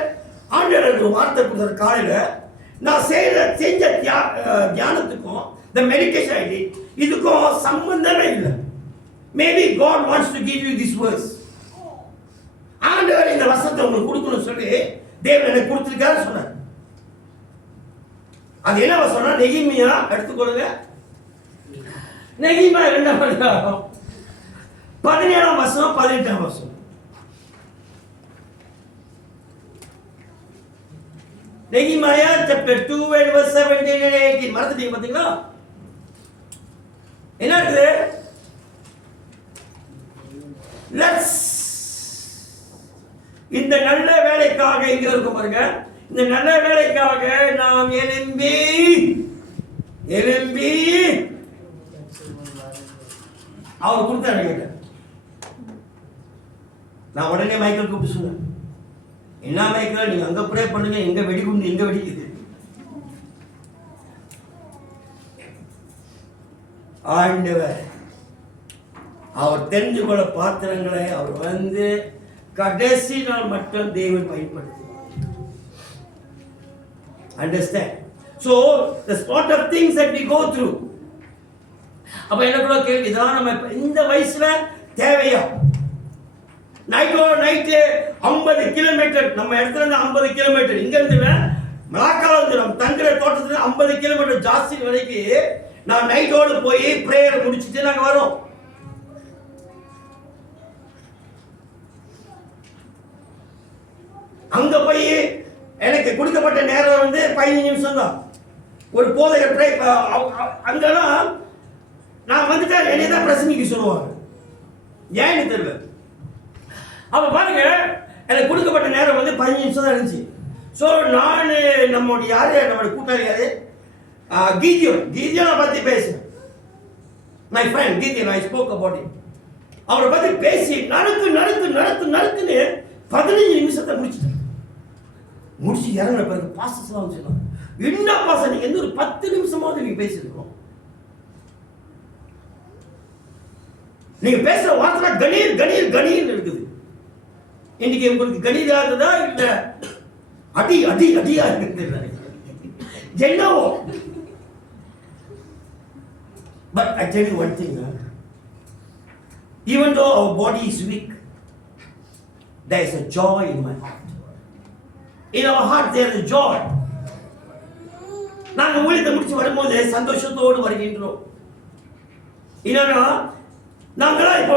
ஆண்டவர் எனக்கு ஒரு வார்த்தை கொடுத்தாரு காலையில. நான் செஞ்ச தியானத்துக்கும் இந்த மெடிடேஷன் ஐடி இதுக்கும் சம்பந்தமே இல்லை. Maybe God wants to give you this verse. ஆண்டவர் இந்த வசனத்தை உங்களுக்கு கொடுக்கணும்னு சொல்லி தேவன் எனக்கு கொடுத்திருக்காரு சொன்னார். அது என்ன சொன்னா? நெகீமியா எடுத்துக்கொள்ளுங்க. நெகீமியா 2ஆம் அதிகாரம் 17ஆம் வசனம் 18ஆம் வசனம். நெகீமியா chapter 2 and verse 17 and 18. மறந்துட்டீங்க பாத்தீங்களா? என்ன இருக்குது? இந்த நல்ல வேலைக்காக இங்க இருக்கும் பாருங்க. இந்த நல்ல வேலைக்காக நாம் எழும்பி அவர் கொடுத்தாரு. நான் உடனே மைக்கேல் கூப்பிட்டு சொன்னேன், என்ன மைக்கேல் நீங்க அங்க ப்ரே பண்ணுங்க, எங்க வெடிகுண்டு எங்க வெடிக்குது. ஆண்டவர் அவர் தெரிஞ்சு கொள்ள பாத்திரங்களை அவர் வந்து கடைசி நாள் மட்டும் தேவன் பயன்படுத்துவார். Understand? So the sort of things that we go through. அப்ப என்ன கூட கேள்வி, இதெல்லாம் நம்ம இந்த வயசுல தேவையா? நைட்டு 50 கிலோமீட்டர், நம்ம இடத்துல இருந்து 50 கிலோமீட்டர், இங்க இருந்து மலாக்கால இருந்து நம்ம தங்குற தோட்டத்துல 50 கிலோமீட்டர் ஜாஸ்தி வரைக்கும் நான் நைட்டோடு போய் பிரேயர் முடிச்சுட்டு நாங்க வரோம். அங்க போய் எனக்கு கொடுக்கப்பட்ட நேரம் வந்து 15 நிமிஷம் தான். ஒரு போதையர் பிரே அங்கெல்லாம் நான் வந்துட்டேன், என்னை தான் பிரசங்கிக்க சொல்லுவாங்க. ஏன்னு தெரியல. அப்ப பாருங்க, எனக்கு கொடுக்கப்பட்ட நேரம் வந்து 15 நிமிஷம் தான் இருந்துச்சு. ஸோ நான் நம்முடைய நம்முடைய கூட்டாளி யாரு, கீதியோனை பற்றி பேசுகிறேன். My friend Gideon, I spoke about it. அவரை பற்றி பேசி நடக்குன்னு 15 நிமிஷத்தை முடிச்சு இறங்கின பிறகு பாஸ்டர்ஸ்லாம் வச்சுருக்காங்க. என்ன பாச நீங்கள் எந்த ஒரு 10 நிமிஷமாவது நீங்கள் பேசியிருக்கோம். நீங்க பேசுற வார்த்தை கணீர் இருக்குது. இன்னைக்கு உங்களுக்கு கணீர் ஆகுதா இல்ல அடியா இருக்குது என்னவோ. But I tell you one thing, even though our body is weak, there is a joy in my heart. In our heart there is a joy. நாங்க ஊழியத்தை முடிச்சு வரும்போது சந்தோஷத்தோடு வருகின்றோம். என்னன்னா நாங்களா இப்ப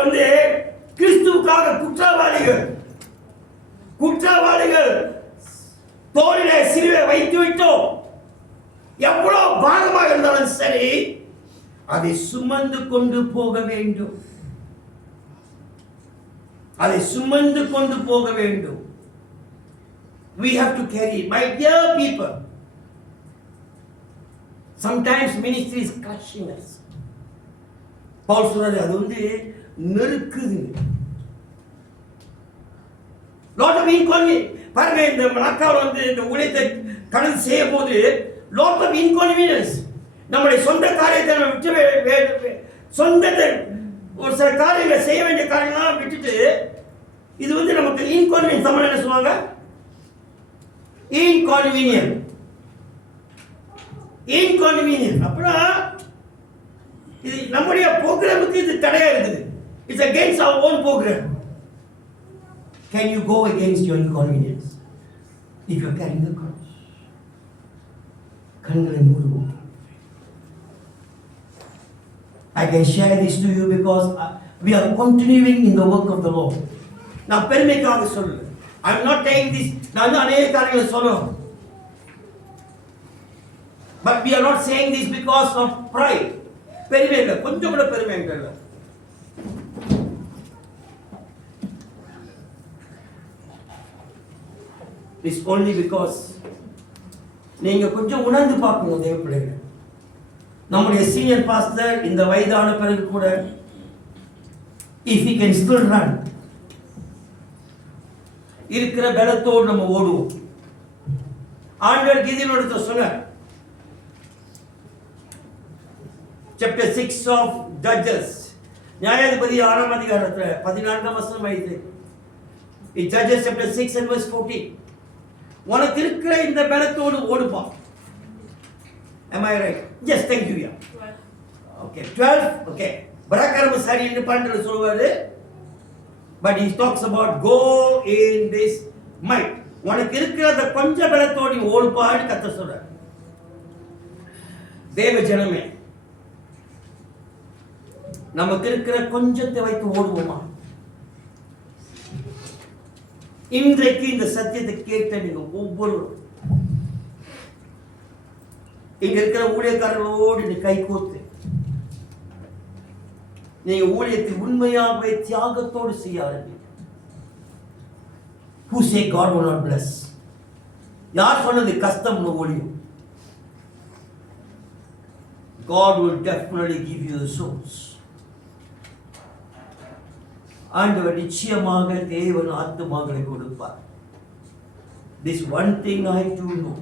கிறிஸ்துவுக்காக குற்றவாளிகள் தோளிலே சிலுவை வைத்து விட்டோம். எவ்வளவு பாரமாக இருந்தாலும் சரி அதை சுமந்து கொண்டு போக வேண்டும். We have to carry it. My dear people, sometimes ministry is crushing us. Pavul சொல்றாரு, அது நெருக்குது. Lot of இன்கான்வீனியன்ஸ். பாருங்க, இந்த மக்காவில் இந்த ஊழியத்தை கடந்து செய்யும் போது லாட் ஆஃப் இன்கான்வீனியன்ஸ். நம்முடைய சொந்த காரியத்தை நம்ம விட்டு சொந்தத்தை ஒரு சில காரியங்களை செய்ய வேண்டிய காரியங்கள்லாம் விட்டுட்டு இது நமக்கு இன்கான்வீனியன்ஸ். தமிழ் என்ன சொல்லுவாங்க? இன்கான்வீனியன்ஸ். அப்படின்னா இது நம்முடைய ப்ரோக்ராமுக்கு இது தடையா இருக்குது. It's against our own program. Can you go against your inconvenience if you are carrying the cross? கண்களை மூடுவோம். I can share this to you because we are continuing in the work of the Lord. நான் பெருமைக்காக சொல்லல. I am not saying this. நான் அநேக காரியங்களை சொல்றோம். But we are not saying this because of pride. பெருமை இல்லை, கொஞ்சம் கூட பெருமை இல்லை. It's only because நீங்க கொஞ்சம் உணர்ந்து பார்க்கணும் தேவ பிள்ளைகள். நம்முடைய சீனியர் பாஸ்டர் இந்த வயதான பிறகு கூட if he can still run, இருக்கிற பலத்தோடு நம்ம ஓடுவோம். ஆண்டவர் கீதியோனிடத்தில் சொன்னார், chapter 6 of Judges, நியாயாதிபதி 6ஆம் அதிகாரத்தில் 14ஆம் வசனம் ஐந்து. In Judges chapter 6 and verse 14, உனக்கு இருக்கிற இந்த பலத்தோடு ஓடுப்பா. Am I right? Yes, thank you. Yeah. 12. Okay, 12. Okay. பராக்கிரமசாலி என்று பண்டர் சொல்வாரு. But he talks about go in this might. உனக்கு இருக்கிற அந்த கொஞ்ச பலத்தோடு ஓடுப்பான்னு கர்த்தர் சொல்றார். தேவ ஜனமே, நமக்கு இருக்கிற கொஞ்சத்தை வைத்து ஓடுவோமா? இன்றைக்கு இந்த சத்தியத்தை கேட்ட நீங்க ஒவ்வொருவரும் இங்க இருக்கிற ஊழியக்காரர்களோடு கை கோர்த்து நீங்க ஊழியத்தை உண்மையாகவே தியாகத்தோடு செய்ய ஆரம்பிங்க. Who say God will not bless? யார் சொன்னது கஷ்டம் ஊழியம்? God will definitely give you the souls. ஆண்டவர் நிச்சயமாக தேவன் ஆத்துமாக்களை கொடுப்பார். This one thing I do know.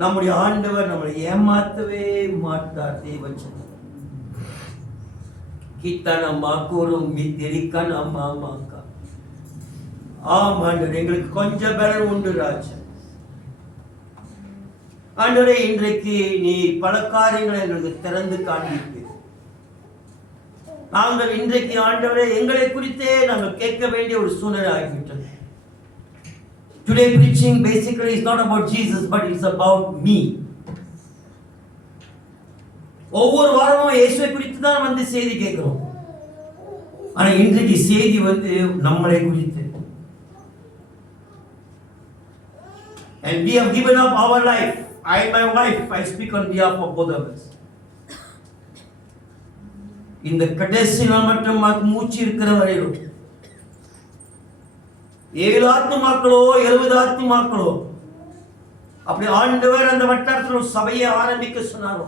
நம்முடைய ஆண்டவர் நம்மளை ஏமாற்றவே மாட்டார். தேவன் கித்தனமா கூறும் மித்திரிக்கனமா மாக்கா. ஆம் ஆண்டவர், எங்களுக்கு கொஞ்சம் பலன் உண்டு ராஜா. ஆண்டவரே, இன்றைக்கு நீ பல காரியங்களை எங்களுக்கு திறந்து காண்பிப்பீர். நாங்கள் இன்றைக்கு ஆண்டவரே எங்களை குறித்தே நாங்கள் கேட்க வேண்டிய ஒரு சூழ்நிலை ஆகிவிட்டது. Today preaching basically is not about Jesus, but it's about me. ஒவ்வொரு வாரமும் இயேசுவை குறித்து தான் செய்தி கேட்கிறோம். ஆனா இன்றைக்கு செய்தி நம்மளை குறித்து. And we have given up our life. I and my wife, I speak on behalf of both of us. இந்த கடைசி நாள் மட்டும் மூச்சு இருக்கிற வரையிலும் 7 ஆத்துமாக்களோ 70 ஆத்துமாக்களோ, அப்படி ஆண்டவர் அந்த வட்டாரத்தில் ஒரு சபையை ஆரம்பிக்க சொன்னாரோ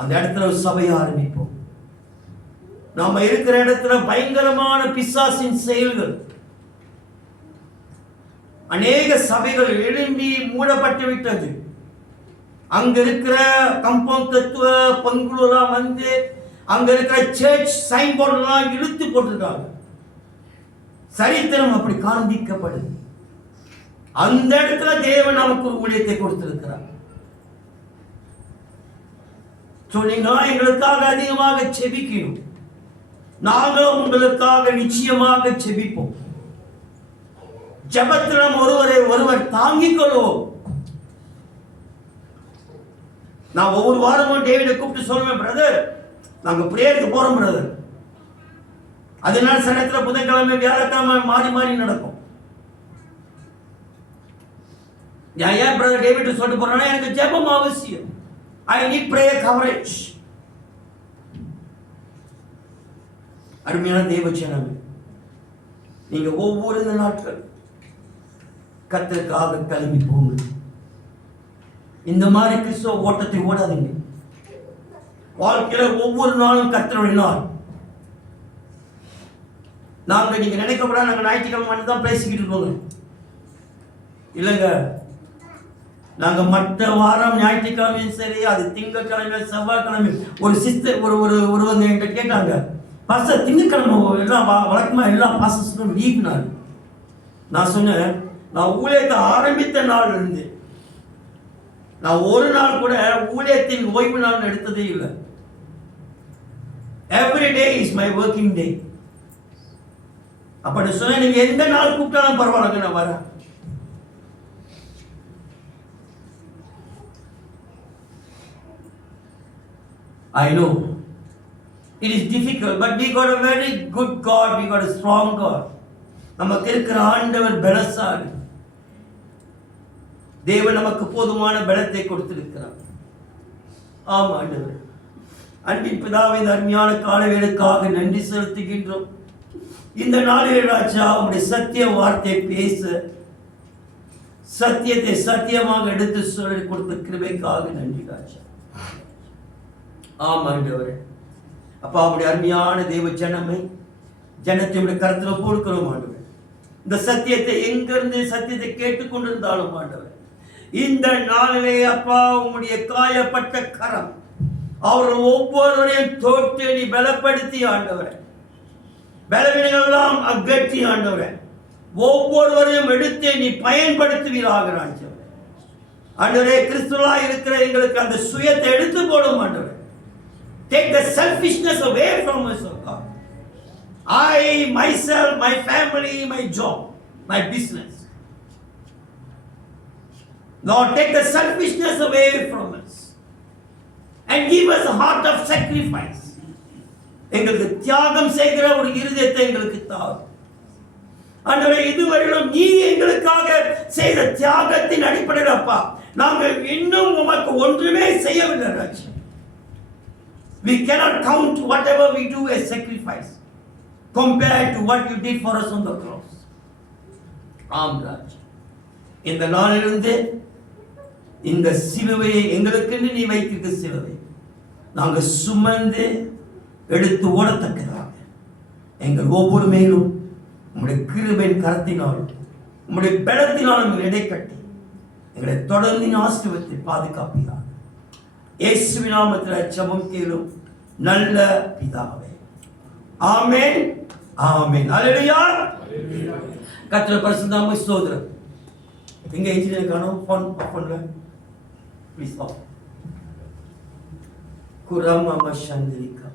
அந்த இடத்துல ஒரு சபையை ஆரம்பிப்போம். நாம இருக்கிற இடத்துல பயங்கரமான பிசாசின் செயல்கள், அநேக சபைகள் எழும்பி மூடப்பட்டு விட்டது. அங்க இருக்கிற கம்பவுண்ட் தத்துவ பங்குலாம் வந்து அங்க இருக்கிற சர்ச் சைன் போர்டெல்லாம் இழுத்து போட்டிருக்காங்க. சரித்திரம் அப்படி காண்பிக்கப்படுது. அந்த இடத்துல தேவன் நமக்கு ஒரு ஊழியத்தை கொடுத்திருக்கிறார். சொன்னீங்கன்னா எங்களுக்காக அதிகமாக செபிக்கணும். நாங்களும் உங்களுக்காக நிச்சயமாக செபிப்போம். ஜெபத்தில் ஒருவரை ஒருவர் தாங்கிக் கொள்வோம். நான் ஒவ்வொரு வாரமும் டேவிடை கூப்பிட்டு சொல்லுவேன், பிரதர் நாங்க பிரேயருக்கு போறோம் பிரதர். அதனால சனத்துல புதன்கிழமை வியாழக்கிழமை மாறி மாறி நடக்கும். ஏன் பிரதர் டேவிட் சொல்லிட்டு போறேன்னா எனக்கு ஜெபம் அவசியம். I need prayer coverage. அருமையான தேவச்சனமே, நீங்க ஒவ்வொரு நாட்கள் கர்த்தருக்காக கிளம்பி போங்க. இந்த மாதிரி கிறிஸ்துவ ஓட்டத்தை ஓடாதீங்க. வாழ்க்கையில ஒவ்வொரு நாளும் கர்த்தருடைய நாள். நீங்க நினைக்க கூட நாங்க ஞாயிற்றுக்கிழமை தான் பேசிக்கிட்டு இருக்கோங்க. இல்லைங்க, நாங்க மற்ற வாரம் ஞாயிற்றுக்கிழமையும் சரி, அது திங்கட்கிழமை செவ்வாய்க்கிழமை. ஒரு சிஸ்டர் ஒருவங்க என்கிட்ட கேட்டாங்க, பாஸ்டர் திங்கட்கிழமை எல்லாம் வழக்கமா எல்லா பாஸ்டர்ஸும் லீவ்னாரு. நான் சொன்னேன், நான் ஊழியத்தை ஆரம்பித்த நாள் இருந்து நான் ஒரு நாள் கூட ஊழியத்தின் ஓய்வு நாள் எடுத்ததே இல்லை. Every day is my working day. அப்படி சொன்ன நீங்க எந்த நாள் கூப்பிட்டாலும் பரவாயில்ல, நான் வரேன். I know it is difficult, but we got a very good God, we got a strong God. நமக்கு இருக்கிற ஆண்டவர் பலசாலி. தேவன் நமக்கு போதுமான பலத்தை கொடுத்திருக்கிறார். ஆமா ஆண்டவர். அன்பின் பிதாவே, இந்த அருமையான காலவேளைக்காக நன்றி செலுத்துகின்றோம். இந்த நாளில் ராஜா உங்களுடைய சத்திய வார்த்தை பேச, சத்தியத்தை சத்தியமாக எடுத்து சொல்லி கொடுத்த கிருபைக்காக நன்றி ராஜா. ஆமா ஆண்டவரே. அப்பா, அவருடைய அருமையான தேவ ஜனத்தை கருத்துல போடுக்கிறோம் ஆண்டவரே. இந்த சத்தியத்தை எங்கிருந்து சத்தியத்தை கேட்டுக்கொண்டிருந்தாலும் ஆண்டவரே, இந்த நாளிலே அப்பா உம்முடைய காயப்பட்ட கரம் அவர்கள் ஒவ்வொருவரையும் தோற்று நீ பலப்படுத்தி ஆண்டவரே, பலவீனங்கள் எல்லாம் அகற்றி ஆண்டவரே, ஒவ்வொருவரையும் எடுத்து நீ பயன்படுத்துவீராக ஆண்டவரே. கிறிஸ்துவா இருக்கிற எங்களுக்கு அந்த சுயத்தை எடுத்து போடும் ஆண்டவரே. Take the selfishness away from us, oh God. I, myself, my family, my job, my business. Lord, take the selfishness away from us and give us a heart of sacrifice. எங்களுக்கு தியாகம் செய்கிற ஒரு இருதயத்தை எங்களுக்கு தாரும் ஆண்டவரே. இதுவரையிலும் நீ எங்களுக்காக செய்த தியாகத்தின் அடிப்படையில் அப்பா நாங்கள் இன்னும் உமக்கு ஒன்றுமே செய்யவில்லை ராஜா. We cannot count whatever we do as sacrifice compared to what you did for us on the cross. ஆம்ராஜ், இந்த நாளிலிருந்து இந்த சிலுவையை எங்களுக்கென்று நீ வைத்திருக்க சிலுவை நாங்கள் சுமந்து எடுத்து ஓடத்தக்கதாக எங்கள் ஒவ்வொரு மேலும் உங்களுடைய கிருபையின் கரத்தினால் உங்களுடைய பலத்தினால் எடை கட்டி எங்களை தொடர்ந்து ஆசீர்வதித்து பாதுகாப்பீராக. இயேசுவின் நாமத்தில் ஜெபம் கேளும் நல்ல பிதாவே. ஆமென், ஆமென், ஹல்லேலூயா. கர்த்தர் பரிசுத்த நாமத்துக்கு ஸ்தோத்திரம். எங்க இன்ஜினியர் காணோம்? ஃபோன் ஆஃப் பண்ணுங்க ப்ளீஸ். ஆஃப் குரம மஷந்திரிகா